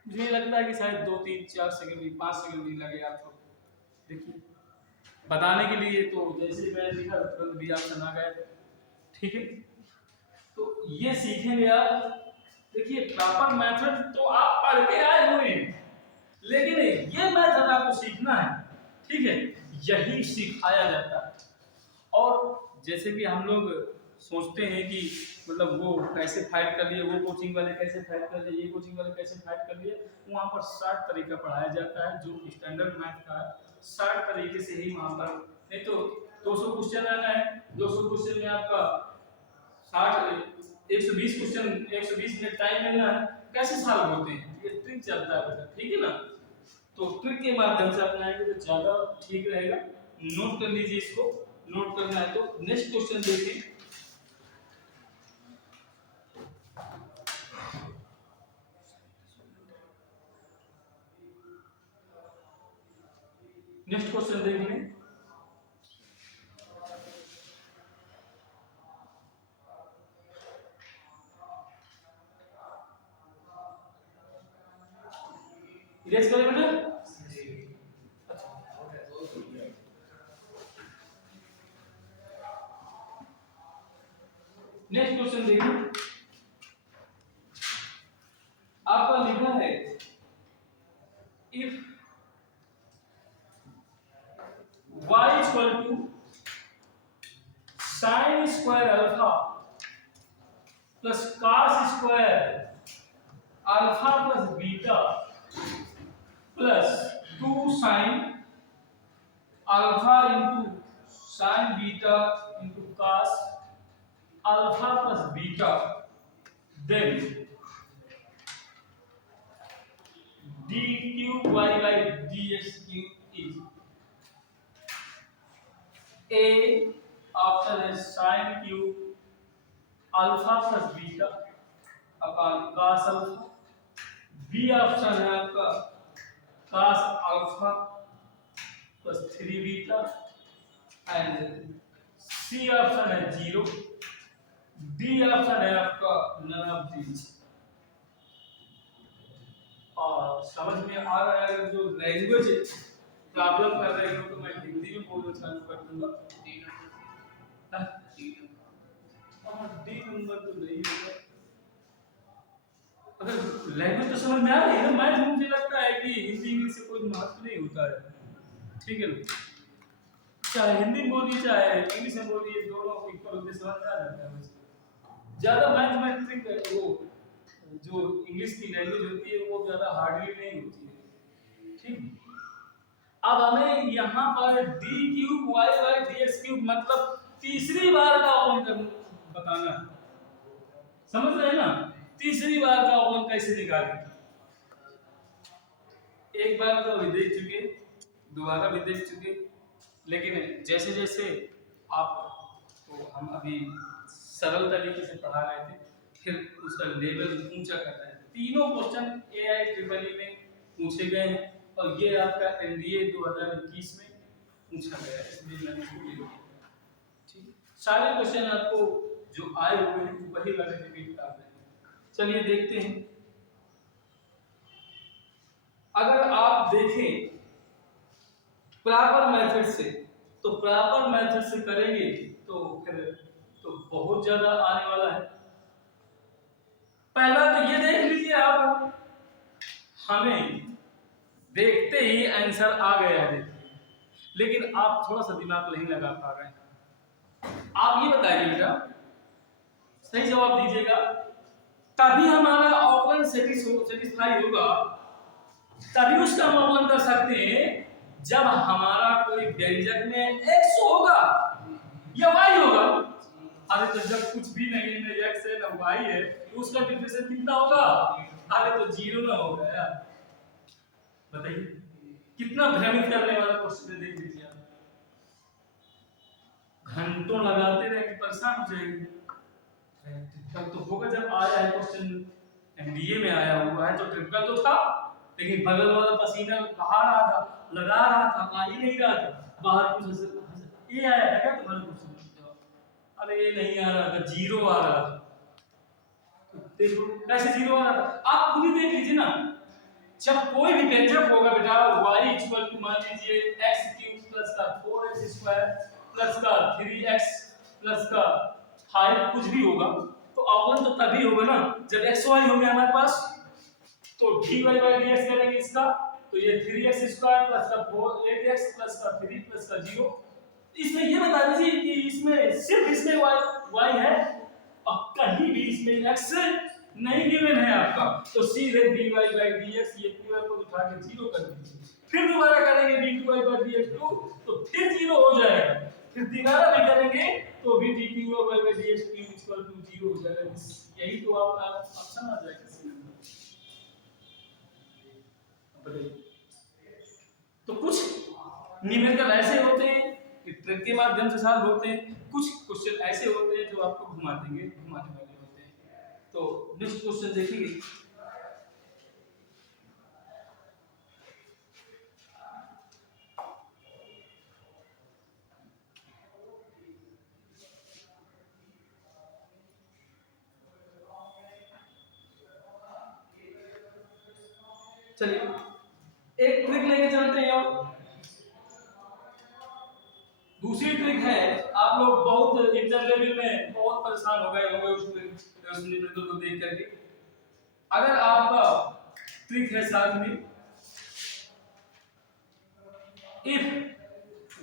मुझे लगता है कि शायद 2 3 4 सेकंड भी 5 सेकंड भी लगे आपको। देखिए बताने के लिए तो जैसे मैंने लिखा तुरंत भी आप सुना गए, ठीक है। तो ये सीखेंगे आप। देखिए प्रॉपर मेथड तो आप पढ़ के आए हुए हैं, लेकिन ये मेथड आपको सीखना है, ठीक है। यही सिखाया जाता है। और जैसे कि हम लोग सोचते हैं कि मतलब वो कैसे फाइट कर लिए, वो कोचिंग वाले कैसे फाइट कर लिए, ये कोचिंग वाले कैसे फाइट कर लिए, वहाँ पर 60 तरीका पढ़ाया जाता है जो स्टैंडर्ड मैथ का है। 60 तरीके से ही वहाँ पर, नहीं तो 200 क्वेश्चन आना है, 200 क्वेश्चन में आपका 120 क्वेश्चन 120 मिनट टाइम लेना है, कैसे सॉल्व होते हैं, ये ट्रिक चलता है बेटा, ठीक है ना। तो ट्रिक के माध्यम से अपनाएंगे तो ज्यादा ठीक रहेगा। नोट कर लीजिए, इसको नोट करना है तो नेक्स्ट क्वेश्चन देखिए। नेक्स्ट क्वेश्चन देखिए, इरेज करें बेटा। नेक्स्ट क्वेश्चन देखिए, आपका लिखा है if y equal to sine square alpha plus cos square alpha plus beta plus 2 sine alpha into sine beta into cos alpha plus beta, then d cube y by dx cube is a option है sin cube alpha plus beta upon cos alpha, B option है आपका cos alpha plus 3 beta and C option है 0, D option है आपका none of these. और समझ में आ रहा है, अगर जो लैंग्वेज प्रॉब्लम कर रहे हो तो मैं हिंदी में बोलना चालू कर दूंगा। डी नंबर तो नहीं होगा, अगर लैंग्वेज तो समझ में आ रही है ना। मैथ मुझे लगता है कि हिंदी इंग्लिश से कोई महत्व नहीं होता है, ठीक है ना। चाहे हिंदी में बोलिए चाहे इंग्लिश में बोलिए, दोनों इक्वल होते समझ में आ जाता है। ज्यादा मैथमेटिक्स वो जो इंग्लिश की लैंग्वेज होती है वो ज्यादा हार्डली नहीं होती है, ठीक। अब हमें यहाँ पर d cube y by dx cube मतलब तीसरी बार का अवकलन बताना है, समझ रहे हैं ना। तीसरी बार का अवकलन कैसे निकालें, एक बार तो अभी देख चुके, दोबारा भी देख चुके, लेकिन जैसे जैसे आप तो हम अभी सरल तरीके से पढ़ा रहे थे, फिर उसका लेवल ऊंचा कर रहे हैं। तीनों क्वेश्चन AI-EEE में पूछे गए हैं और ये आपका NDA 2021 में पूछा गया है, इसलिए मैंने ये लिखा, ठीक। सारे क्वेश्चन आपको जो आए हुए हैं वही वाले रिपीट कर रहे हैं। चलिए देखते हैं। अगर आप देखें प्रॉपर मेथड से, तो प्रॉपर मेथड से करेंगे तो फिर तो बहुत ज्यादा आने वाला है। पहला तो ये देख लीजिए आप, हमें देखते ही आंसर आ गया है, लेकिन आप थोड़ा सा दिमाग नहीं लगा पा रहे हैं। आप ये बताइएगा, सही जवाब दीजिएगा, तभी हमारा ऑप्शन सेटिस्फाई होगा, तभी उसका हम अवकलन कर सकते हैं जब हमारा कोई व्यंजक में x होगा या y होगा। अरे तो जब कुछ भी नहीं है, ना x है ना y है, तो उसका डिफरेंशियल कितना होगा? अरे तो जीरो ना होगा यार। बताइए कितना भ्रमित करने वाला क्वेश्चन है, देख लीजिए आप। घंटों लगाते रहेंगे, परेशान हो जाएंगे। तब तो होगा जब आया है क्वेश्चन, एमबीए में आया हुआ है तो ट्रिपल तो था, लेकिन बगल वाला पसीना बहा रहा था, लगा रहा था, आ ही नहीं रहा था। बाहर कुछ ये आया है क्या तुम्हारे क्वेश्चन? अरे ये नहीं आ रहा था, जीरो आ रहा था। देखो कैसे जीरो आ रहा था, आप खुद ही देख लीजिए ना। जब कोई भी व्यंजक होगा बेटा, y इक्वल टू मान लीजिए x³ प्लस का 4x स्क्वायर प्लस का 3x प्लस का 5 कुछ भी होगा, तो अवकलन तो तभी होगा ना जब xy हो गया हमारे पास। तो dy/dx करेंगे इसका, तो ये 3x स्क्वायर प्लस का 8x प्लस का 3 प्लस का 0। इसमें ये बता दीजिए कि इसमें सिर्फ इसमें y है और कहीं भी इसमें x नहीं गिवन है आपका, तो सीधे dy/dx ये पूरा को उठा के 0 कर दीजिए। फिर दोबारा करेंगे dy/dx तो फिर 0 हो जाएगा। फिर दोबारा भी करेंगे तो भी dy/dx इक्वल टू 0 हो जाएगा। यही तो आपका ऑप्शन आ जाएगा। तो कुछ न्यूमेरिकल ऐसे होते हैं कि ट्रिक के माध्यम से सॉल्व होते हैं, कुछ क्वेश्चन ऐसे होते हैं जो आपको घुमा देंगे, घुमाने वाले होते हैं। तो नेक्स्ट क्वेश्चन देखेंगे। चलिए एक ट्रिक लेके चलते हैं। और दूसरी ट्रिक है, आप लोग बहुत इंटर लेवल में बहुत परेशान हो गए होंगे उस ट्रिक को देख करके। अगर आपका ट्रिक है साथ में, if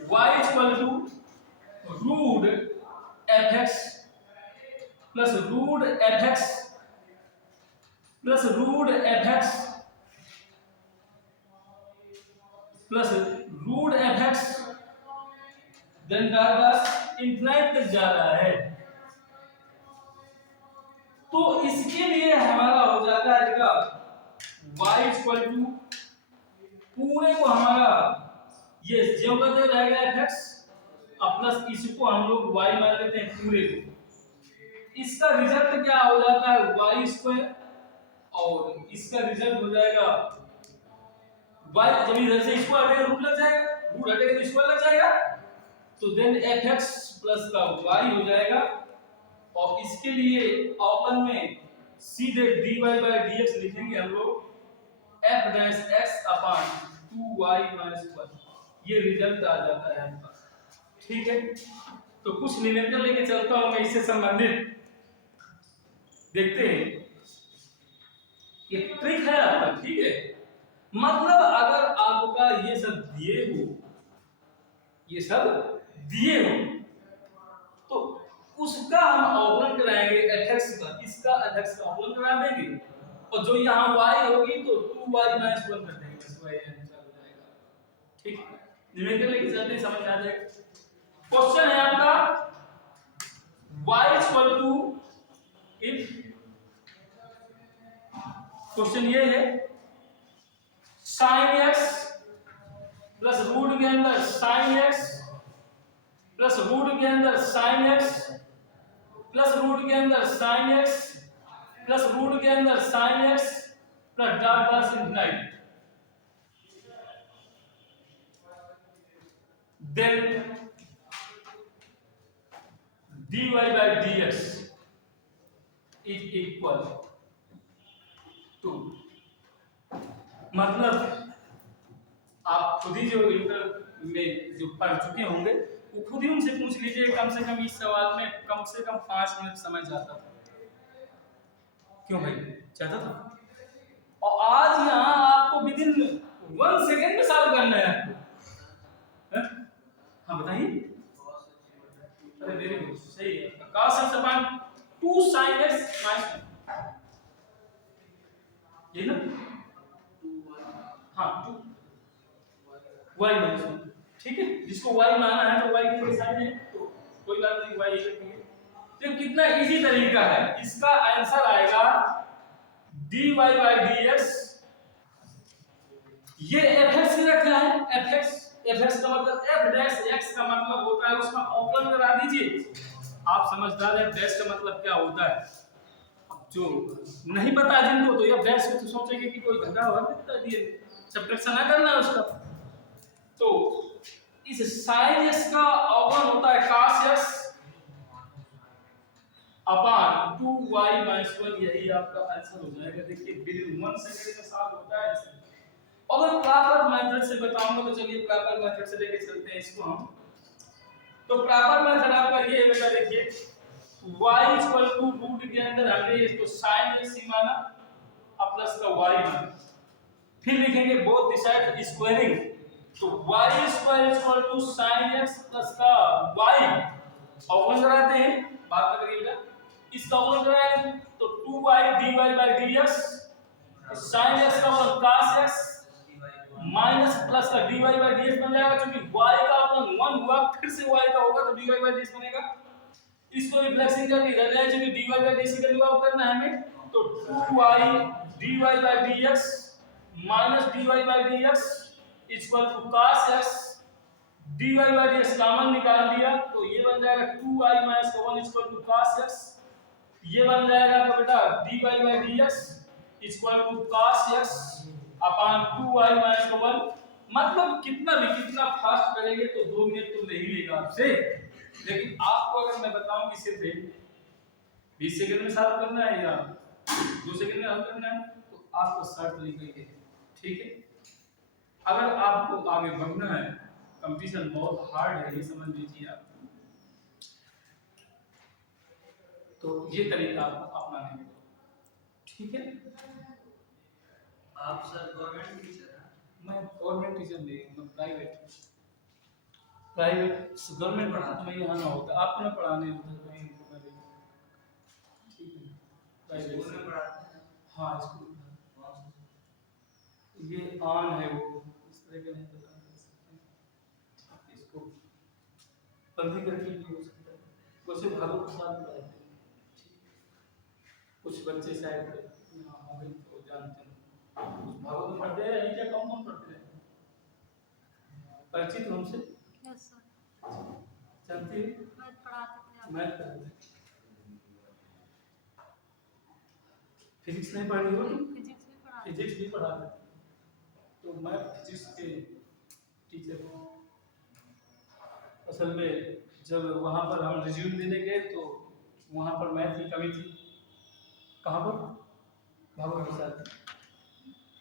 y equal to root fx plus root fx plus root fx plus root fx then direct infinite तक जा रहा है, तो इसके लिए हमारा हो जाता है क्या, y इक्वल टू पूरे को हमारा ये जो कहते रहेगा fx और प्लस इसको हम लोग y मान लेते हैं पूरे को। इसका रिजल्ट क्या हो जाता है y स्क्वायर, और इसका रिजल्ट हो जाएगा y, जब इधर से स्क्वायर हटेगा रूट लग जाएगा, रूट हटेगा तो स्क्वायर लग जाएगा, तो देन fx प्लस का y हो जाएगा। और इसके लिए ऑप्शन में सीधे dy/dx लिखेंगे हम लोग f dash x upon 2y minus 1, ये रिजल्ट आ जाता है आपका। ठीक है, तो कुछ न्यूमेरिकल लेके चलता हूं मैं इससे संबंधित, देखते हैं। ये ट्रिक है आपका, ठीक है। मतलब अगर आपका ये सब दिए हो, ये सब दिए हो, तो उसका हम अवकलन कराएंगे fx का, इसका fx का अवकलन करा देंगे, और जो यहाँ y होगी तो 2y माइनस 1 कर देंगे, बस y आंसर हो जाएगा। ठीक, न्यूमेरिकल लेके चलते हैं, समझ में आ जाएगा। क्वेश्चन है आपका y equal to, if question ये है sin x प्लस रूट के अंदर sin x प्लस रूट के अंदर sin x प्लस रूट के अंदर sin x प्लस रूट के अंदर sin x plus dot plus infinite, then dy/dx is equal to, मतलब आप खुद ही जो इंटर में जो पढ़ चुके होंगे वो खुद ही उनसे पूछ लीजिए, कम से कम इस सवाल में कम से कम 5 मिनट समय जाता था। क्यों भाई, जाता था? और आज यहाँ आपको विद इन 1 सेकेंड में सॉल्व करना है आपको। हाँ बताइए। अरे वेरी गुड, सही है। cos x अपान 2 sin x माइनस, ये ना, हाँ 2 y माइनस 1, ठीक है। जिसको y माना है तो y की जगह साइन है, तो कोई बात नहीं, y लिखेंगे। तो कितना इजी तरीका है, इसका आंसर आएगा dy by dx। ये fx ही रखा है, fx का मतलब f डैश x का मतलब होता है उसका अवकलन करा दीजिए। आप समझदार हैं, डैश का मतलब क्या होता है। जो नहीं पता जिनको, तो ये डैश को तो सोचेंगे कि कोई धक्का हुआ बता दिए, सब्ट्रैक्शन ना करना है उसका। तो इस sin x का अवकलन होता है cos x upon 2y minus 1, यही आपका आंसर हो जाएगा। देखिए विद इन 1 सेकंड में सॉल्व होता है ऐसे। अगर प्रॉपर मेथड से बताऊंगा तो चलिए प्रॉपर मेथड से लेके चलते हैं इसको हम। तो प्रॉपर मेथड आपका ये है बेटा, देखिए y रूट के अंदर हमने इसको sin x ही माना और प्लस का y माना, फिर लिखेंगे बोथ द साइड स्क्वायरिंग, तो y square sin x plus का y अवकलन कराते हैं, बात करिएगा इसका अवकलन कराएंगे तो 2y dy by dx sin x का अवकलन cos x माइनस प्लस का dy by dx बन जाएगा, क्योंकि y का अवकलन 1 हुआ, फिर से y का होगा तो dy by dx बनेगा। इसको रिफ्लेक्शन करके रह जाए, क्योंकि dy by dx का निकाल करना है हमें, तो 2y dy by dx minus dy by dx equal to cos x, dy by dx common निकाल दिया तो ये बन जाएगा 2y minus 1 equal to cos x, ये बन जाएगा आपका बेटा dy by dx equal to cos x upon 2y minus 1। मतलब कितना फास्ट करेंगे तो 2 मिनट तो नहीं लेगा आपसे, लेकिन आपको अगर मैं बताऊं कि सिर्फ 20 सेकंड में सॉल्व करना है या 2 सेकंड में हल करना है, तो आपको शर्त लिखेंगे, ठीक है। अगर आपको आगे बढ़ना है, कंपटीशन बहुत हार्ड है, ये समझ लीजिए आप, तो ये तरीका आपको अपनाना है, ठीक है। आप सर गवर्नमेंट टीचर हैं? मैं गवर्नमेंट टीचर नहीं, मैं प्राइवेट गवर्नमेंट पढ़ाता मैं यहाँ ना होता, आपको ना पढ़ाने होता तो कहीं ठीक है, प्राइवेट स्कूल में पढ़ाते हैं? हाँ स्कूल ये ऑन है, वो इस तरह के नहीं पता कर सकते, इसको बंद ही करके भी हो सकता है, कुछ भागों के साथ पढ़ाते हैं, कुछ बच्चे शायद यहाँ होंगे तो जानते हैं, कुछ भागों में पढ़ते हैं, यही क्या कौन पढ़ते हैं, परिचित हमसे? यस सर, जानती है? मैथ पढ़ाते थे आप? मैथ पढ़ाते हैं, फिजिक्स नहीं पढ़ी हो? फिजिक्स भी पढ़ाते थे, तो मैं फिजिक्स के टीचर हूँ। असल में जब वहाँ पर हम रिज्यूम देने गए तो वहाँ पर मैथ की कमी थी। कहाँ पर? भागवत के साथ।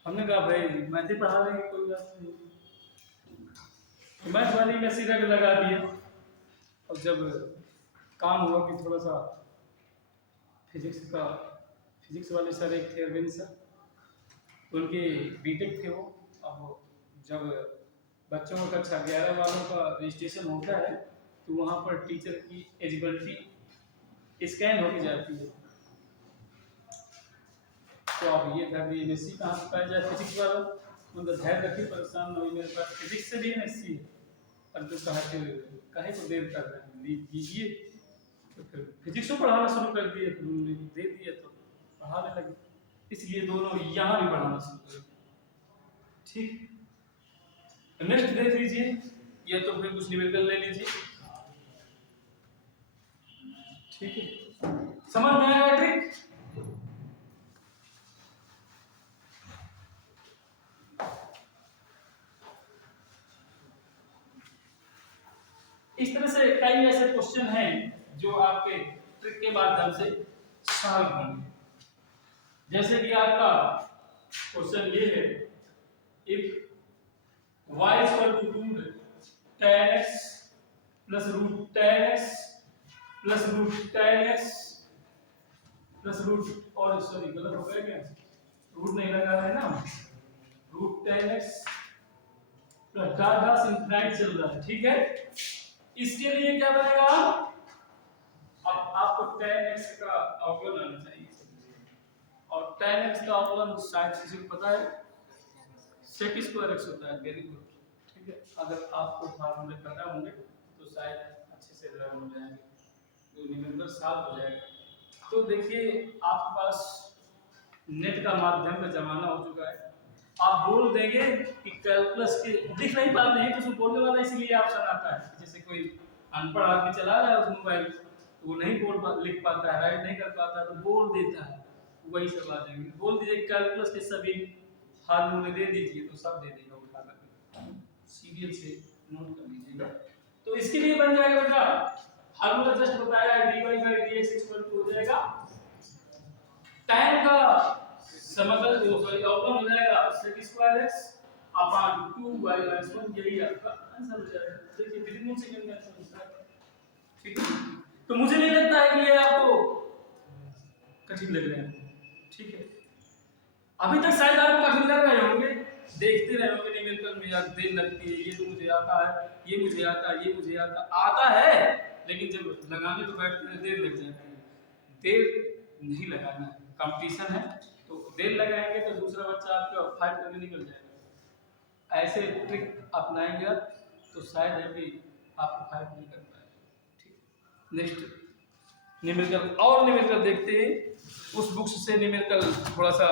हमने कहा भाई मैथ ही पढ़ा लेंगे, कोई बात नहीं, तो मैथ वाली में सीधा लगा दिया। और जब काम हुआ कि थोड़ा सा फिजिक्स वाले सर एक थे अरविंद सर, उनके बीटेक थे वो। अब जब बच्चों का कक्षा 11 वालों का रजिस्ट्रेशन होता है तो वहाँ पर टीचर की एलिजिबिलिटी स्कैन होती जाती है। तो अब ये था कि एमएससी कहाँ से पाया जाए फिजिक्स वाला, मतलब धैर्य रखिए, परेशान नहीं, मेरे पास फिजिक्स से भी एमएससी है, और जो कहा कि काहे को देर कर रहे हैं, लीजिए। तो फिर फिजिक्स को पढ़ाना शुरू कर दिए, फिर उन्होंने दे दिया तो पढ़ाने लगे, इसलिए दोनों यहाँ भी पढ़ाना शुरू कर दिया, ठीक। नेक्स्ट देख लीजिए, या तो फिर कुछ न्यूमेरिकल ले लीजिए, ठीक है। समझ में आया ट्रिक? इस तरह से कई ऐसे क्वेश्चन हैं जो आपके ट्रिक के माध्यम से सॉल्व होंगे। जैसे कि आपका क्वेश्चन ये है, if y equal to root tan x plus root tan x plus root tan x plus root, और सॉरी गलत हो गया क्या, रूट नहीं लगा रहे ना, root tan x plus dot infinite चल रहा है, ठीक है। इसके लिए क्या बनेगा, अब आपको tan x का अवकलन आना चाहिए, और tan x का अवकलन शायद किसी को पता है, sec स्क्वायर x होता है, वेरी गुड, ठीक है। अगर आपको फार्मूले पता होंगे तो शायद अच्छे से लर्न हो जाएंगे, तो न्यूमेरिकल सॉल्व हो जाएगा। तो देखिए आपके पास नेट का माध्यम का जमाना हो चुका है, आप बोल देंगे कि कैलकुलस के लिख नहीं पाते हैं तो उसमें बोलने वाला इसीलिए ऑप्शन आता है, जैसे कोई अनपढ़ आदमी चला रहा है उस मोबाइल, तो वो नहीं लिख पाता है, राइट नहीं कर पाता है, तो बोल देता है, वही सब आ जाएंगे। बोल दीजिए कैलकुलस के सभी फार्मूले दे दीजिए तो सब दे देगा उठा कर, सीरियल से नोट कर लीजिएगा। तो इसके लिए बन जाएगा बेटा, फार्मूला जस्ट बताया है, dy/dx इक्वल टू हो जाएगा tan का समतल जो सॉरी अवकलन हो जाएगा sec square x upon 2y/1, यही आपका आंसर हो जाएगा। देखिए विदिन सेकंड में आंसर होता है, ठीक है। तो मुझे नहीं लगता है कि ये आपको कठिन लग रहा है, ठीक है। अभी तक शायद आपको कठिन लग रहे होंगे, देखते रहे होंगे न्यूमेरिकल में यार देर लगती है, ये तो मुझे आता है, ये मुझे आता है, ये मुझे आता है, लेकिन जब लगाने को बैठते हैं देर लग जाती है। देर नहीं लगाना है, कंपटीशन है, तो देर लगाएंगे तो दूसरा बच्चा आपका फाइट करके निकल जाएगा। ऐसे ट्रिक अपनाएंगे आप तो शायद है कि आपको फाइट नहीं कर पाएगा, ठीक। नेक्स्ट न्यूमेरिकल, और न्यूमेरिकल देखते हैं, उस बुक्स से न्यूमेरिकल थोड़ा सा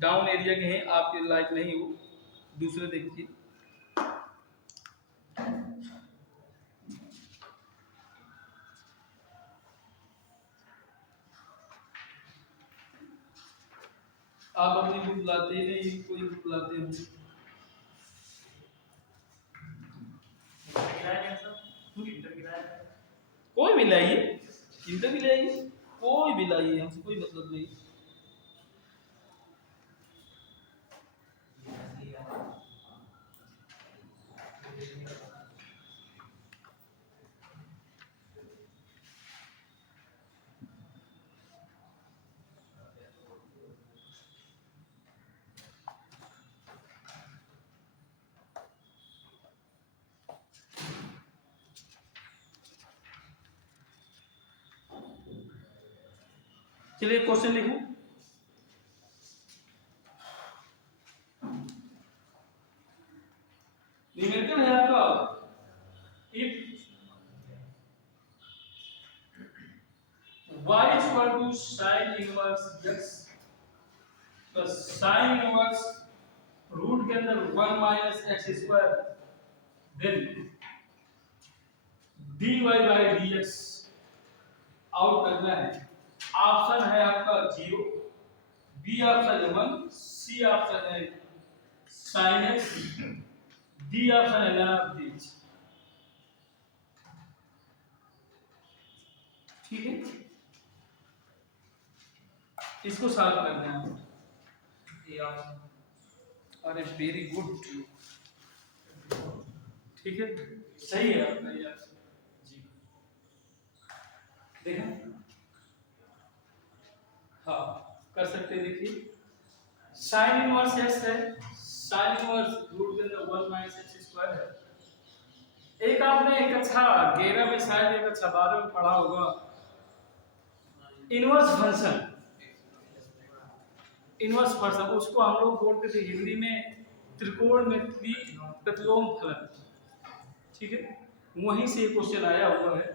डाउन एरिया के हैं, आपके लायक नहीं हो, दूसरे देखिए। आप अपनी बुक लाते नहीं, कोई बुक लाते हो, कोई भी लाइए, इंटर भी लाइए, कोई भी लाइए, हमसे कोई मतलब नहीं। चलिए क्वेश्चन लिखूं, न्यूमेरिकल है आपका, if y equal to sin inverse x plus sin inverse root के अंदर 1 minus X square, then dy/dx out करना है। ऑप्शन है आपका 0, बी ऑप्शन है 1, सी ऑप्शन है sin x, डी ऑप्शन है none of these, ठीक है। इसको सॉल्व करना है, ये ऑप्शन, अरे वेरी गुड, ठीक है, सही है आपका ये जी, देखा, हाँ कर सकते हैं। देखिए साइन इनवर्स x है, साइन इनवर्स रूट के अंदर 1 माइनस एक्स स्क्वायर है। एक आपने कक्षा 11 में शायद एक कक्षा 12 में पढ़ा होगा इनवर्स फंक्शन, इनवर्स फंक्शन उसको हम लोग बोलते थे हिंदी में त्रिकोणमितीय प्रतिलोम फलन, ठीक है। वहीं से क्वेश्चन आया हुआ है,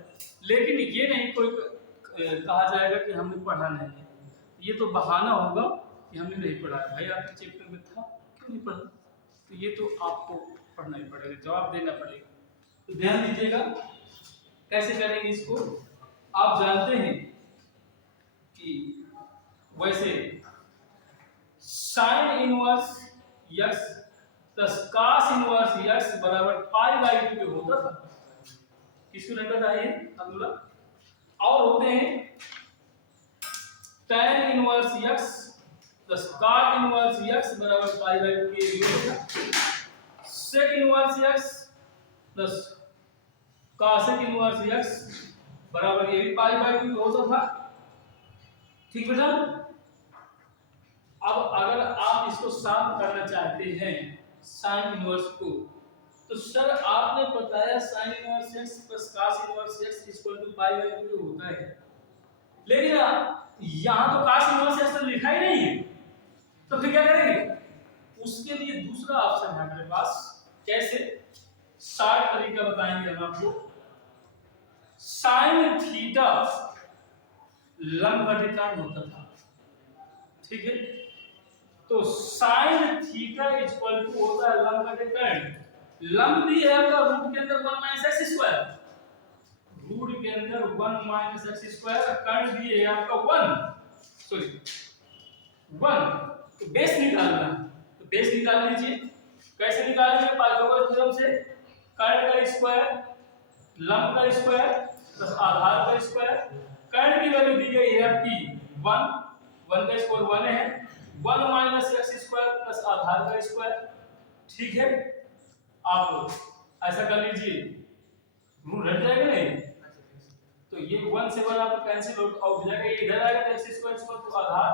लेकिन ये नहीं कोई कहा जाएगा कि हमने पढ़ा नहीं है, ये तो बहाना होगा कि हमने नहीं पढ़ा है। भाई आपके चैप्टर में था, क्यों नहीं पढ़ा, तो ये तो आपको पढ़ना ही पड़ेगा, जवाब देना पड़ेगा। तो ध्यान दीजिएगा कैसे करेंगे इसको। आप जानते हैं कि वैसे sine inverse x plus cos inverse x बराबर पाई/2 पे होता था, किसको नहीं पता है फॉर्मूला। और होते हैं tan inverse x plus cot inverse x बराबर पाई बाय 2 के लिए होगा sec inverse x plus cosec inverse x बराबर ये भी पाई बाय 2 होता था। ठीक बेटा, अब अगर आप इसको सॉल्व करना चाहते हैं sin इनवर्स को, तो सर आपने बताया sin inverse x plus cos inverse x equal to pi by 2 होता है, लेकिन यहां तो cos इनवर्स x तो लिखा ही नहीं है, तो फिर क्या करेंगे? उसके लिए दूसरा ऑप्शन है हमारे पास। कैसे? शॉर्ट तरीका बताएंगे हम आपको। sin थीटा लंब घटितांक होता था, ठीक है, तो sin थीटा इक्वल टू होता है लंब घटितांक। लंब भी है आपका रूट के अंदर 1 माइनस एक्स स्क्वायर, रूट के अंदर 1 माइनस एक्स स्क्वायर, कर्ण भी है आपका 1 तो बेस निकालना है, तो बेस निकाल लीजिए। कैसे निकालेंगे? पाइथागोरस थ्योरम से कर्ण का स्क्वायर लंब का स्क्वायर प्लस आधार का स्क्वायर। कर्ण की वैल्यू दी गई है आपकी 1 का स्क्वायर 1 है, 1 माइनस एक्स स्क्वायर प्लस आधार का स्क्वायर। ठीक है, आप ऐसा कर लीजिए, रूट हट जाएगा नहीं, तो ये 1 से 1 आपको कैंसिल आउट हो जाएगा, ये इधर आएगा तो x स्क्वायर इक्वल टू आधार।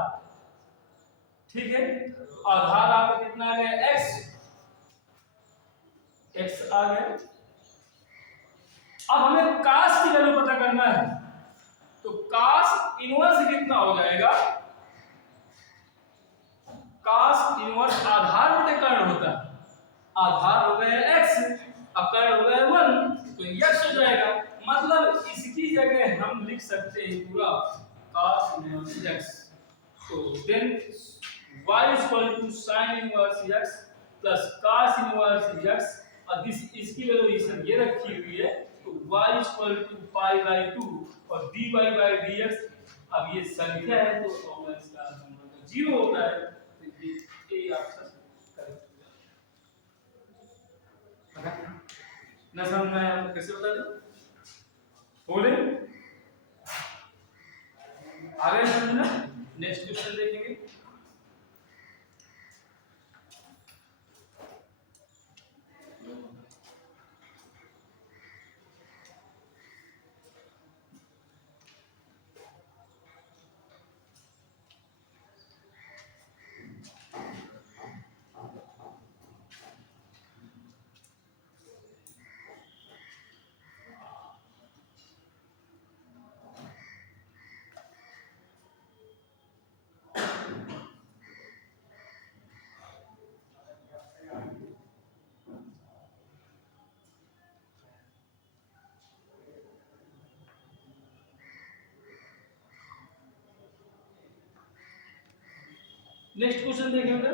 ठीक है, तो आधार आपका कितना आ गया? x आ गया। अब हमें cos की वैल्यू पता करना है, तो cos इनवर्स कितना हो जाएगा? cos इनवर्स आधार बटे कर्ण होता है, आधार हो गया x, अब कर्ण हो गया 1, तो x हो जाएगा। मतलब इसकी जगह हम लिख सकते हैं पूरा cos इनवर्स x, तो then y equal to sin inverse x plus cos inverse x, और इसकी वैल्यू ये रखी हुई है, तो y equal to pi by 2 और dy बाय dx। अब ये संख्या है तो फॉर्मूला इसका नंबर 0 होता है, तो ये ऑप्शन करेक्ट हो जाएगा। ना समझ में आया तो कैसे बता दो? बोले आगे समझना, नेक्स्ट क्वेश्चन देखेंगे। नेक्स्ट क्वेश्चन देखिए बेटा,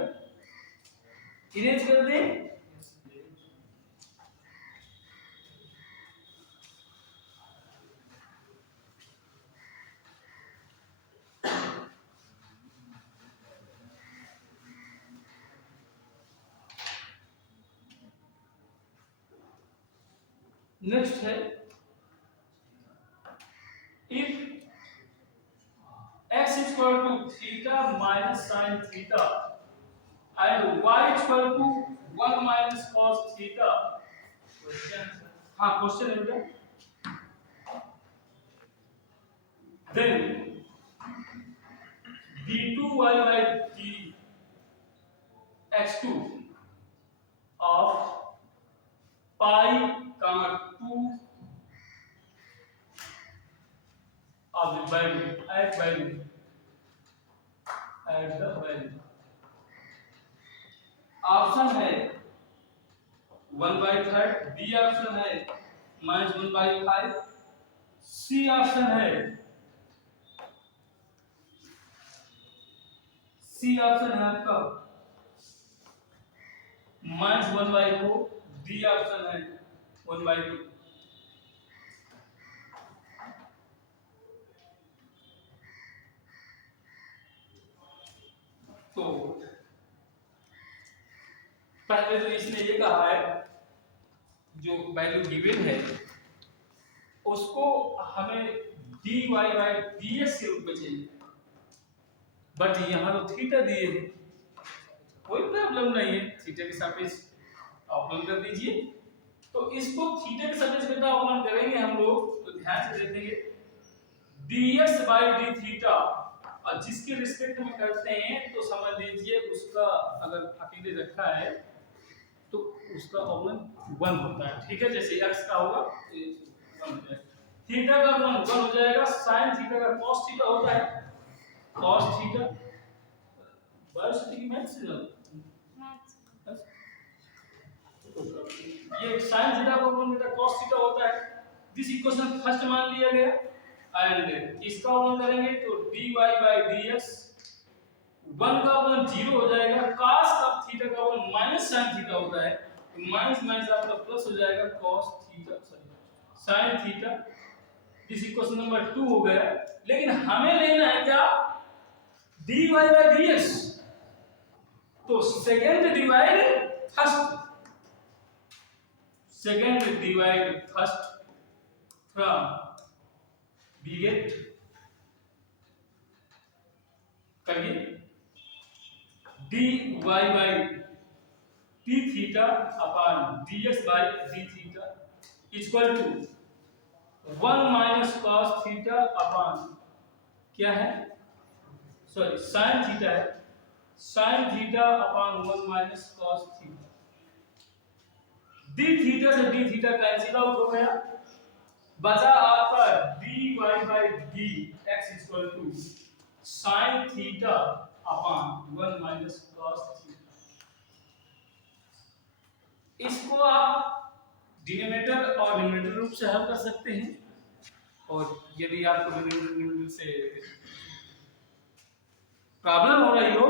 इरेज कर दें। नेक्स्ट है, if x equal to theta minus sin theta and y equal to 1 minus cos theta. हाँ क्वेश्चन है बेटा, then d2y by dx2 of pi comma 2 of the value at the value। Option है 1/3, B option है -1/5, सी option है आपका -1/4, D option है 1/2। तो पहले तो इसने ये कहा है जो वैल्यू गिवन है उसको हमें dy by dx के रूप में चाहिए, बट यहाँ तो थीटा दिए हैं, कोई प्रॉब्लम नहीं है, थीटा के सापेक्ष अवकलन कर दीजिए। तो इसको थीटा के सापेक्ष बेटा अवकलन करेंगे हम लोग, तो ध्यान से देखेंगे dx by d थीटा, और जिसके रिस्पेक्ट में करते हैं तो समझ लीजिए उसका अगर अकेले रखा है तो उसका अवकलन 1 होता है, ठीक है। जैसे x का होगा 1 हो जाएगा, थीटा का अवकलन 1 हो जाएगा, sin थीटा का cos थीटा होता है, cos थीटा बायोस्टैटिक की मैथ्स से ये sin थीटा का अवकलन बेटा cos थीटा होता है। दिस इक्वेशन फर्स्ट मान लिया गया, एंड इसका अवकलन करेंगे तो dy by dx 1 का अवकलन 0 हो जाएगा, cos ऑफ थीटा का अवकलन माइनस sin थीटा होता है, माइनस माइनस आपका प्लस हो जाएगा cos theta sorry sin theta. This equation number 2 हो गया। लेकिन हमें लेना है क्या, dy by dx, तो second divide first, second divide first from we get करिए dy by d theta upon dx by d theta equal to 1 minus cos theta upon क्या है, सॉरी sin theta है, sin theta upon 1 minus cos theta, d theta से d theta cancel out हो गया, बचा आपका dy by dx equal to sin theta upon 1 minus cos theta. इसको आप डिनोमिनेटर और न्यूमरेटर रूप से हल कर सकते हैं, और यदि आपको डिनोमिनेटर से प्रॉब्लम हो रही हो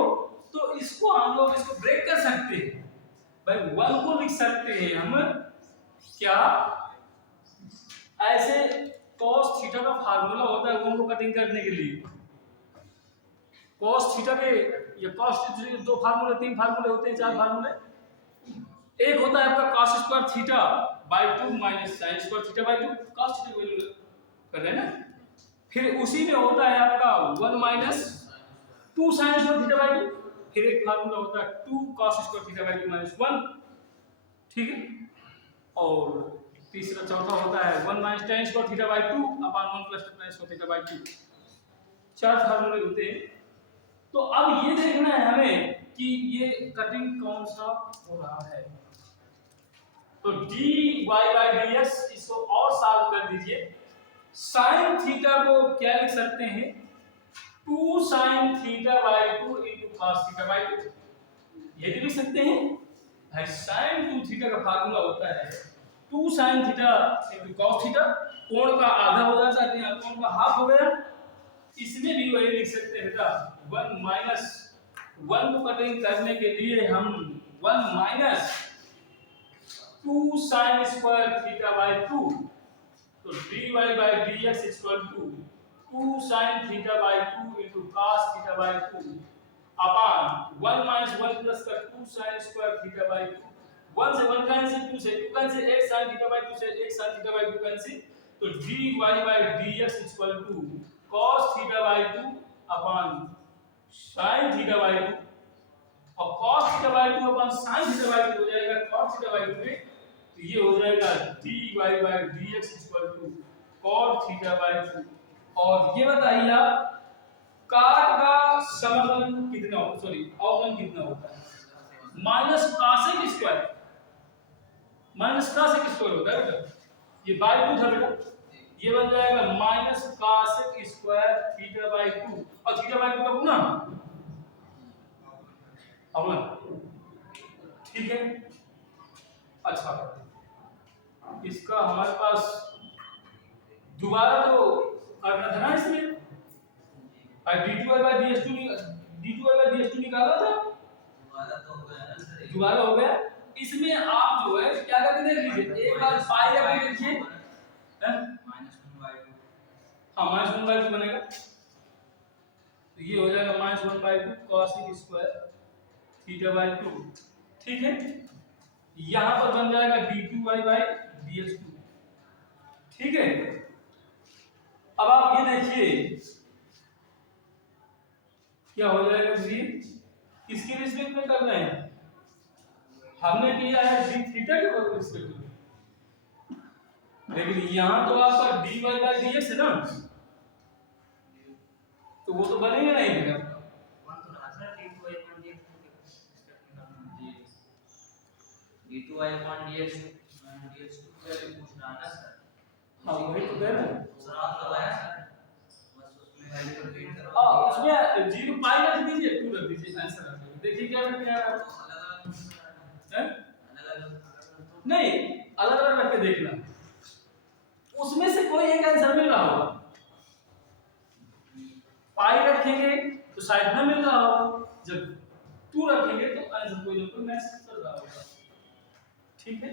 तो इसको हम लोग इसको ब्रेक कर सकते हैं, भाई 1 को लिख सकते हैं हम क्या, ऐसे cos थीटा का फार्मूला होता है 1 को कटिंग करने के लिए, cos थीटा के ये cos थीटा के 2 फार्मूले 3 फार्मूले होते हैं, 4 फार्मूले, एक होता है आपका cos square theta by 2 minus sin square theta by 2, cos theta की वैल्यू कर रहे हैं ना, फिर उसी में होता है आपका 1 minus 2 sin square theta by 2, फिर एक फार्मूला होता है 2 cos square theta by 2 minus 1, ठीक है। और तीसरा चौथा होता है 1 minus tan square theta by 2 upon 1 plus tan square theta by 2, 4 फार्मूले होते हैं। तो अब ये देखना है हमें कि ये कटिंग कौन सा हो रहा है, तो dy by dx इसको और सॉल्व कर दीजिए, sin थीटा को क्या लिख सकते हैं, 2 sin theta by 2 into cos theta by 2, ये भी लिख सकते हैं भाई। sin 2 थीटा का फार्मूला होता है 2 sin theta into cos theta, कोण का आधा हो जाता है, यहाँ कोण का हाफ हो गया, इसमें भी वही लिख सकते हैं बेटा 1 माइनस 1 को कटिंग करने के लिए हम 1 minus 2 sin square theta by 2, तो dy by dx equal to 2 sin theta by 2 into cos theta by 2 upon 1 minus 1 plus का 2 sin स्क्वायर थीटा बाय 2, 1 से 1 कैंसिल, 2 से 2 कैंसिल, 1 sin थीटा बाय 2 से 1 sin थीटा बाय 2 कैंसिल, तो dy by dx equal to cos theta by 2 upon sin theta by 2, और cos theta by 2 upon sin theta by 2 हो जाएगा cos theta by 2 में, तो ये हो जाएगा dy by dx equal to cos theta by 2। और ये बताइए आप काट का समाकलन कितना होता है, सॉरी अवकलन कितना होता है, minus cosec square, minus cosec square होता है बेटा, ये बाय 2 था बेटा, ये बन जाएगा minus cosec square theta by 2, और थीटा बाय 2 का गुना अवकलन, ठीक है। अच्छा इसका हमारे पास दोबारा तो करना था ना इसमें, और d2/ds2 निकाला था, दोबारा हो गया। इसमें आप जो है क्या करके देख लीजिए, एक बार पाई रख के देखिए, हाँ -1/2 बनेगा, तो ये हो जाएगा -1/2 cosec स्क्वायर थीटा बाय 2, ठीक है। यहां पर बन जाएगा d2y/ds2, ठीक है। अब आप ये देखिए क्या हो जाएगा जी, किसके रिस्पेक्ट में कर रहे हैं, हमने किया है डी थीटा के रिस्पेक्ट में, लेकिन यहाँ तो आपका dy बाई dx है ना, तो वो तो बनेगा नहीं फिर आपका। वन तो रहा sir d2y1 dx d2y1 dx तो वैल्यू पूछ रहा ना सर। हाँ वही तो कह रहे हैं। सर आप लगाया सर, बस उसमें वैल्यू को रीड करो। उसमें 0 पाई रख दीजिए, 2 रख दीजिए, आंसर आ जाएगा। देखिए क्या रख दिया है, नहीं अलग अलग रख के देखना, उसमें से कोई एक आंसर मिल रहा होगा, पाई रखेंगे तो शायद न मिल रहा होगा, जब 2 रखेंगे तो आंसर कोई ना कोई मैच कर रहा होगा। ठीक है,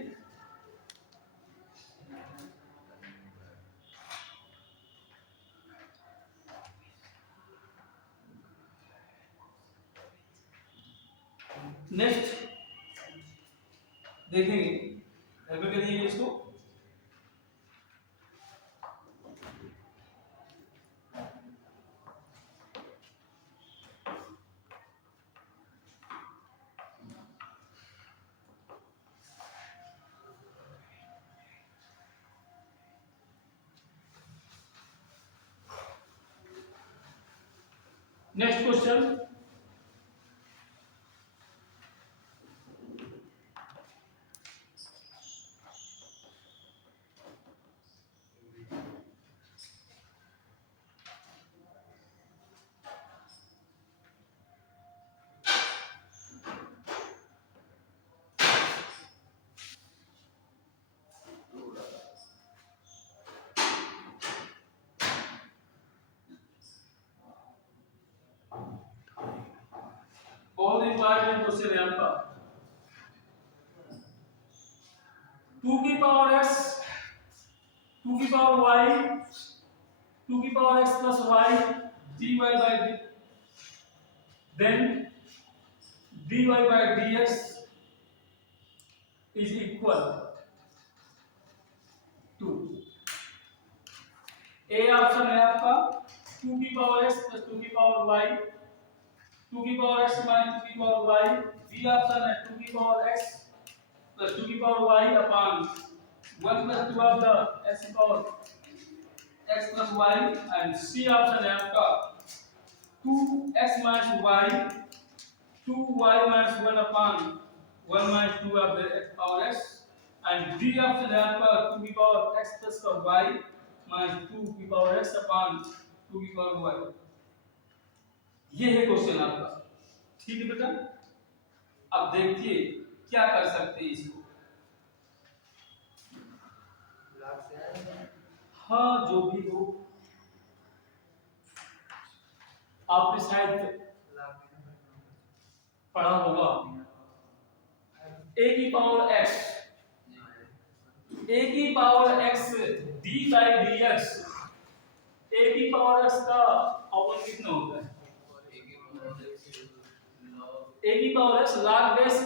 नेक्स्ट देखेंगे, घर पे करिए इसको। नेक्स्ट क्वेश्चन, बहुत इंपॉर्टेंट क्वेश्चन है आपका। 2 की पावर x, 2 की पावर y, 2 की power x plus y dy by d, then dy by dx is equal to, a option है आपका 2 की पावर x plus 2 की पावर y, 2 की पावर x minus 2 की पावर y, b ऑप्शन है 2 की पावर x plus 2 की power y upon 1 plus 2 of the x power x plus y, and c option है आपका 2x minus y, 2y minus 1 upon 1 minus 2 of the x power x, and d option है आपका 2 की power x plus का y minus 2 की power x upon 2 की power y। ये है क्वेश्चन आपका, ठीक है बेटा। अब देखिए क्या कर सकते हैं इसको, हाँ जो भी हो, आपने शायद पढ़ा होगा a की पावर x, a की power x d by dx, a की पावर x का अवकलन कितना होता है, a की power x log base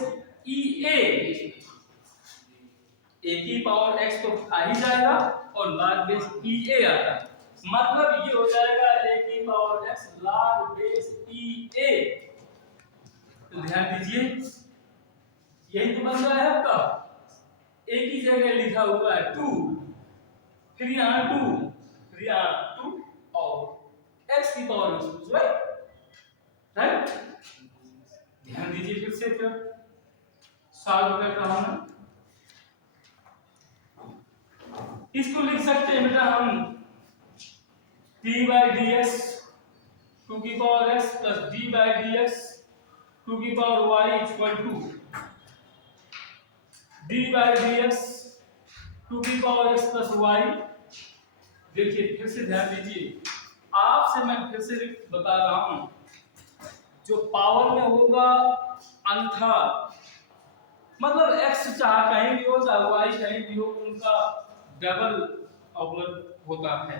ea, a की पावर x तो आ ही जाएगा और log बेस ea आता है, मतलब ये हो जाएगा a की power x log base ea। तो ध्यान दीजिए यही तो बन रहा है आपका, a की जगह लिखा हुआ है 2, फिर यहाँ 2, फिर यहाँ 2 और x की पावर x, राइट। ध्यान दीजिए फिर से, फिर सॉल्व कर रहा हूं, इसको लिख सकते हैं बेटा हम d by dx 2 की power x plus d by dx 2 की power y equal to d by dx 2 की पावर x plus y। देखिए फिर से ध्यान दीजिए, आपसे मैं फिर से बता रहा हूं, जो पावर में होगा अन्यथा, मतलब x चाहे कहीं भी हो चाहे y कहीं भी हो, उनका डबल अवकलन होता है,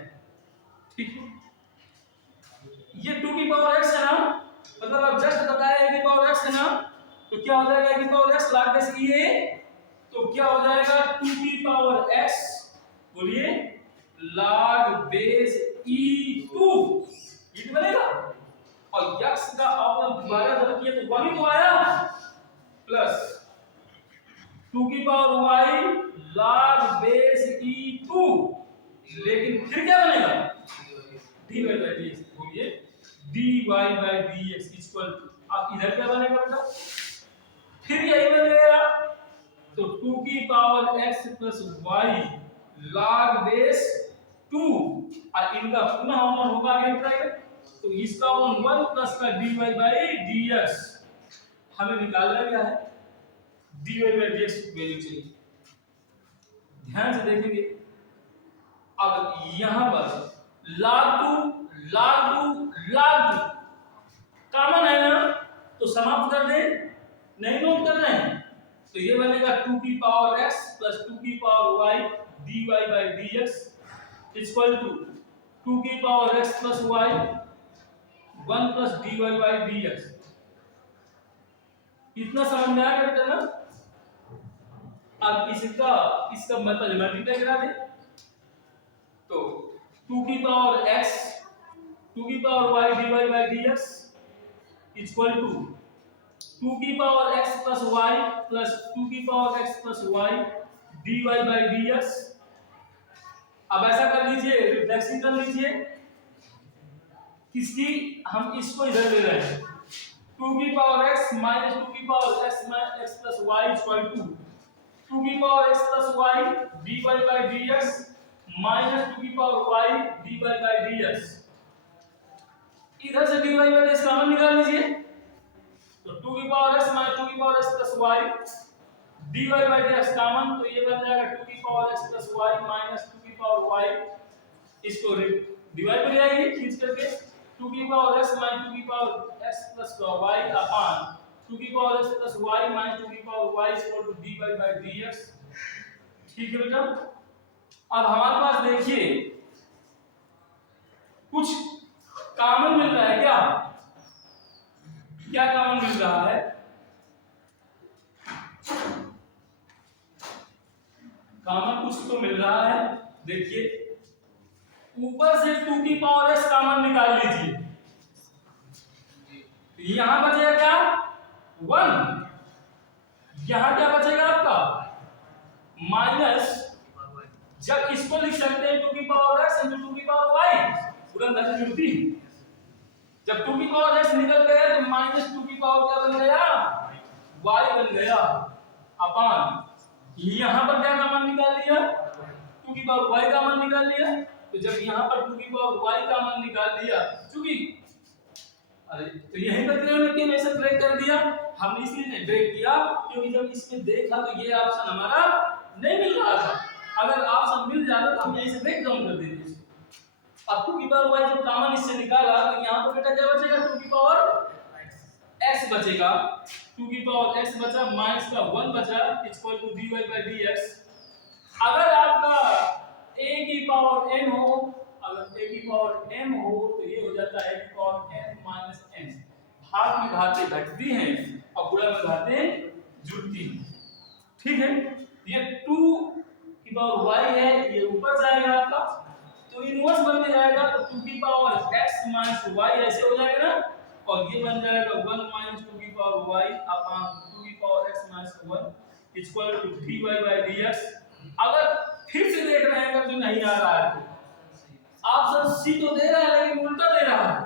ठीक है। ये 2 की पावर x है ना, मतलब अब जस्ट बताया a की पावर x है ना, तो क्या हो जाएगा a की power x log base ea, तो क्या हो जाएगा 2 की पावर x, बोलिए log बेस e2, ये बनेगा, और x का आपने दोबारा जब किया तो 1 ही तो आया, प्लस 2 की power y log base e2, लेकिन फिर क्या बनेगा dy by dx, बोलिए dy by dx equal to, अब इधर क्या बनेगा बेटा, फिर यही बनेगा, तो 2 की power x plus y log base 2, और इनका पुनः अवमन होगा आगे ट्राई, तो इसका 1 प्लस का dy by dx हमें निकालना क्या है, dy by dx वैल्यू चाहिए। ध्यान से देखेंगे, अब यहां पर log 2 कॉमन है ना, तो समाप्त कर दे, नहीं नोट कर रहे हैं, तो ये बनेगा 2 की पावर x प्लस 2 की power y dy by dx equal to 2 की power x plus y 1 plus dy by dx। इतना समझ में आ गया बेटा ना। अब इसका मतलब मल्टीप्लाई करा दे, तो 2 की पावर x 2 की power y dy by dx equal to 2 की power x plus y plus 2 की power x plus y dy by dx। अब ऐसा कर लीजिए, रिफ्लेक्सिंग कर लीजिए, किसकी, हम इसको इधर ले रहे हैं, 2 की पावर x माइनस 2 की power x plus y equal to 2 की power x plus y dy by dx minus 2 की power y dy by dx। इधर से dy by dx कॉमन निकाल लीजिए, तो 2 की पावर x माइनस 2 की power x plus y dy by dx common, तो ये बन जाएगा 2 की power x plus y minus 2 की पावर y, इसको डिवाइड कर जाएगी खींच करके, 2 की पावर x माइनस 2 की power x plus y upon 2 की power x plus y minus 2 की power y equal to dy by dx। ठीक है बेटा। अब हमारे पास देखिए कुछ कॉमन मिल रहा है, क्या क्या कॉमन मिल रहा है, कॉमन कुछ तो मिल रहा है। देखिए ऊपर से 2 की पावर x कॉमन निकाल लीजिए, यहां बचेगा क्या 1, यहां क्या बचेगा आपका माइनस, जब इसको लिख सकते हैं 2 की पावर x into 2 की पावर y, तुरंत ऐसे जुड़ती, जब 2 की पावर x निकल गया तो माइनस 2 की पावर क्या बन गया y बन गया अपॉन, यहां पर क्या कॉमन निकाल लिया 2 की पावर y कॉमन निकाल लिया, तो जब यहां पर 2 की पावर y कॉमन निकाल लिया, क्योंकि अरे तो यही पर क्लियर लेकिन ऐसे ब्रेक कर दिया, हमने इसलिए नहीं ब्रेक किया क्योंकि जब इसमें देखा तो ये ऑप्शन हमारा नहीं मिल रहा था, अगर ऑप्शन मिल जाता तो हम यहीं से ब्रेक डाउन कर देते। अब 2 की पावर y जब कॉमन इससे निकाला तो यहां पर बेटा क्या बचेगा 2 की पावर x बचेगा, 2 की पावर x बचा माइनस का 1 बचा equal to dy by dx। अगर आपका a की पावर n हो, अगर a की पावर m हो तो ये हो जाता है a की पावर n माइनस n, भाग में घातें घटती हैं और गुणा में घातें जुड़ती हैं। ठीक है, ये 2 की पावर y है, ये ऊपर जाएगा आपका तो इनवर्स बन के जाएगा, तो 2 की पावर x माइनस y ऐसे हो जाएगा ना, और ये बन जाएगा 1 माइनस 2 की पावर y अपॉन 2 की power x minus 1 equal to dy by dx। अगर फिर से देख रहे हैं अगर जो नहीं आ रहा है तो ऑप्शन सी तो दे रहा है लेकिन उल्टा दे रहा है,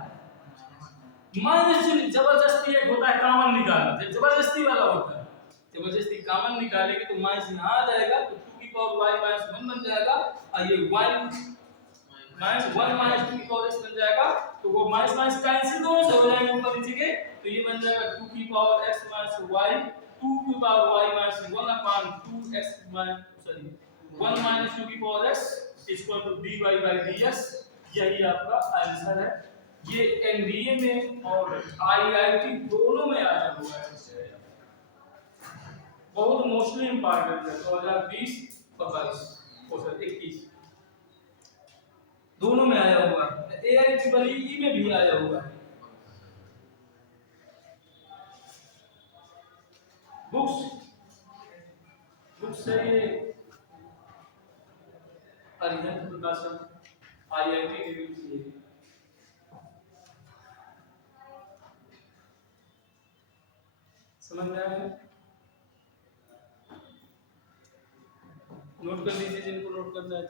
माइनस जबरदस्ती एक होता है कॉमन निकालना, जबरदस्ती वाला होता है, जबरदस्ती कॉमन निकालेंगे तो माइनस यहां आ जाएगा, तो 2 की पावर y माइनस 1 बन जाएगा और ये y माइनस 1 माइनस 2 की पावर x बन जाएगा, तो वो माइनस माइनस कैंसिल दोनों से हो जाएंगे ऊपर नीचे के, तो ये बन जाएगा 2 की पावर x माइनस y 2 की power y minus 1 upon 2x minus 1 minus 2 की power x equal to dy by dx। यही आपका आंसर है। ये एनडीए में और आईआईटी दोनों में आया हुआ है, बहुत मोस्टली इंपॉर्टेंट है 2020 और 21 दोनों में आया हुआ है, एआईटी बली में भी आया हुआ है। बुक्स से अरिहंत प्रकाशन आईआईटी के लिए समझ में आया? नोट कर लीजिए जिनको नोट करना है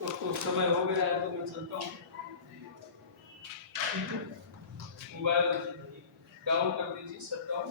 तो समय हो गया है तो मैं चलता हूँ। ठीक है, मोबाइल डाउन कर दीजिए, शट डाउन।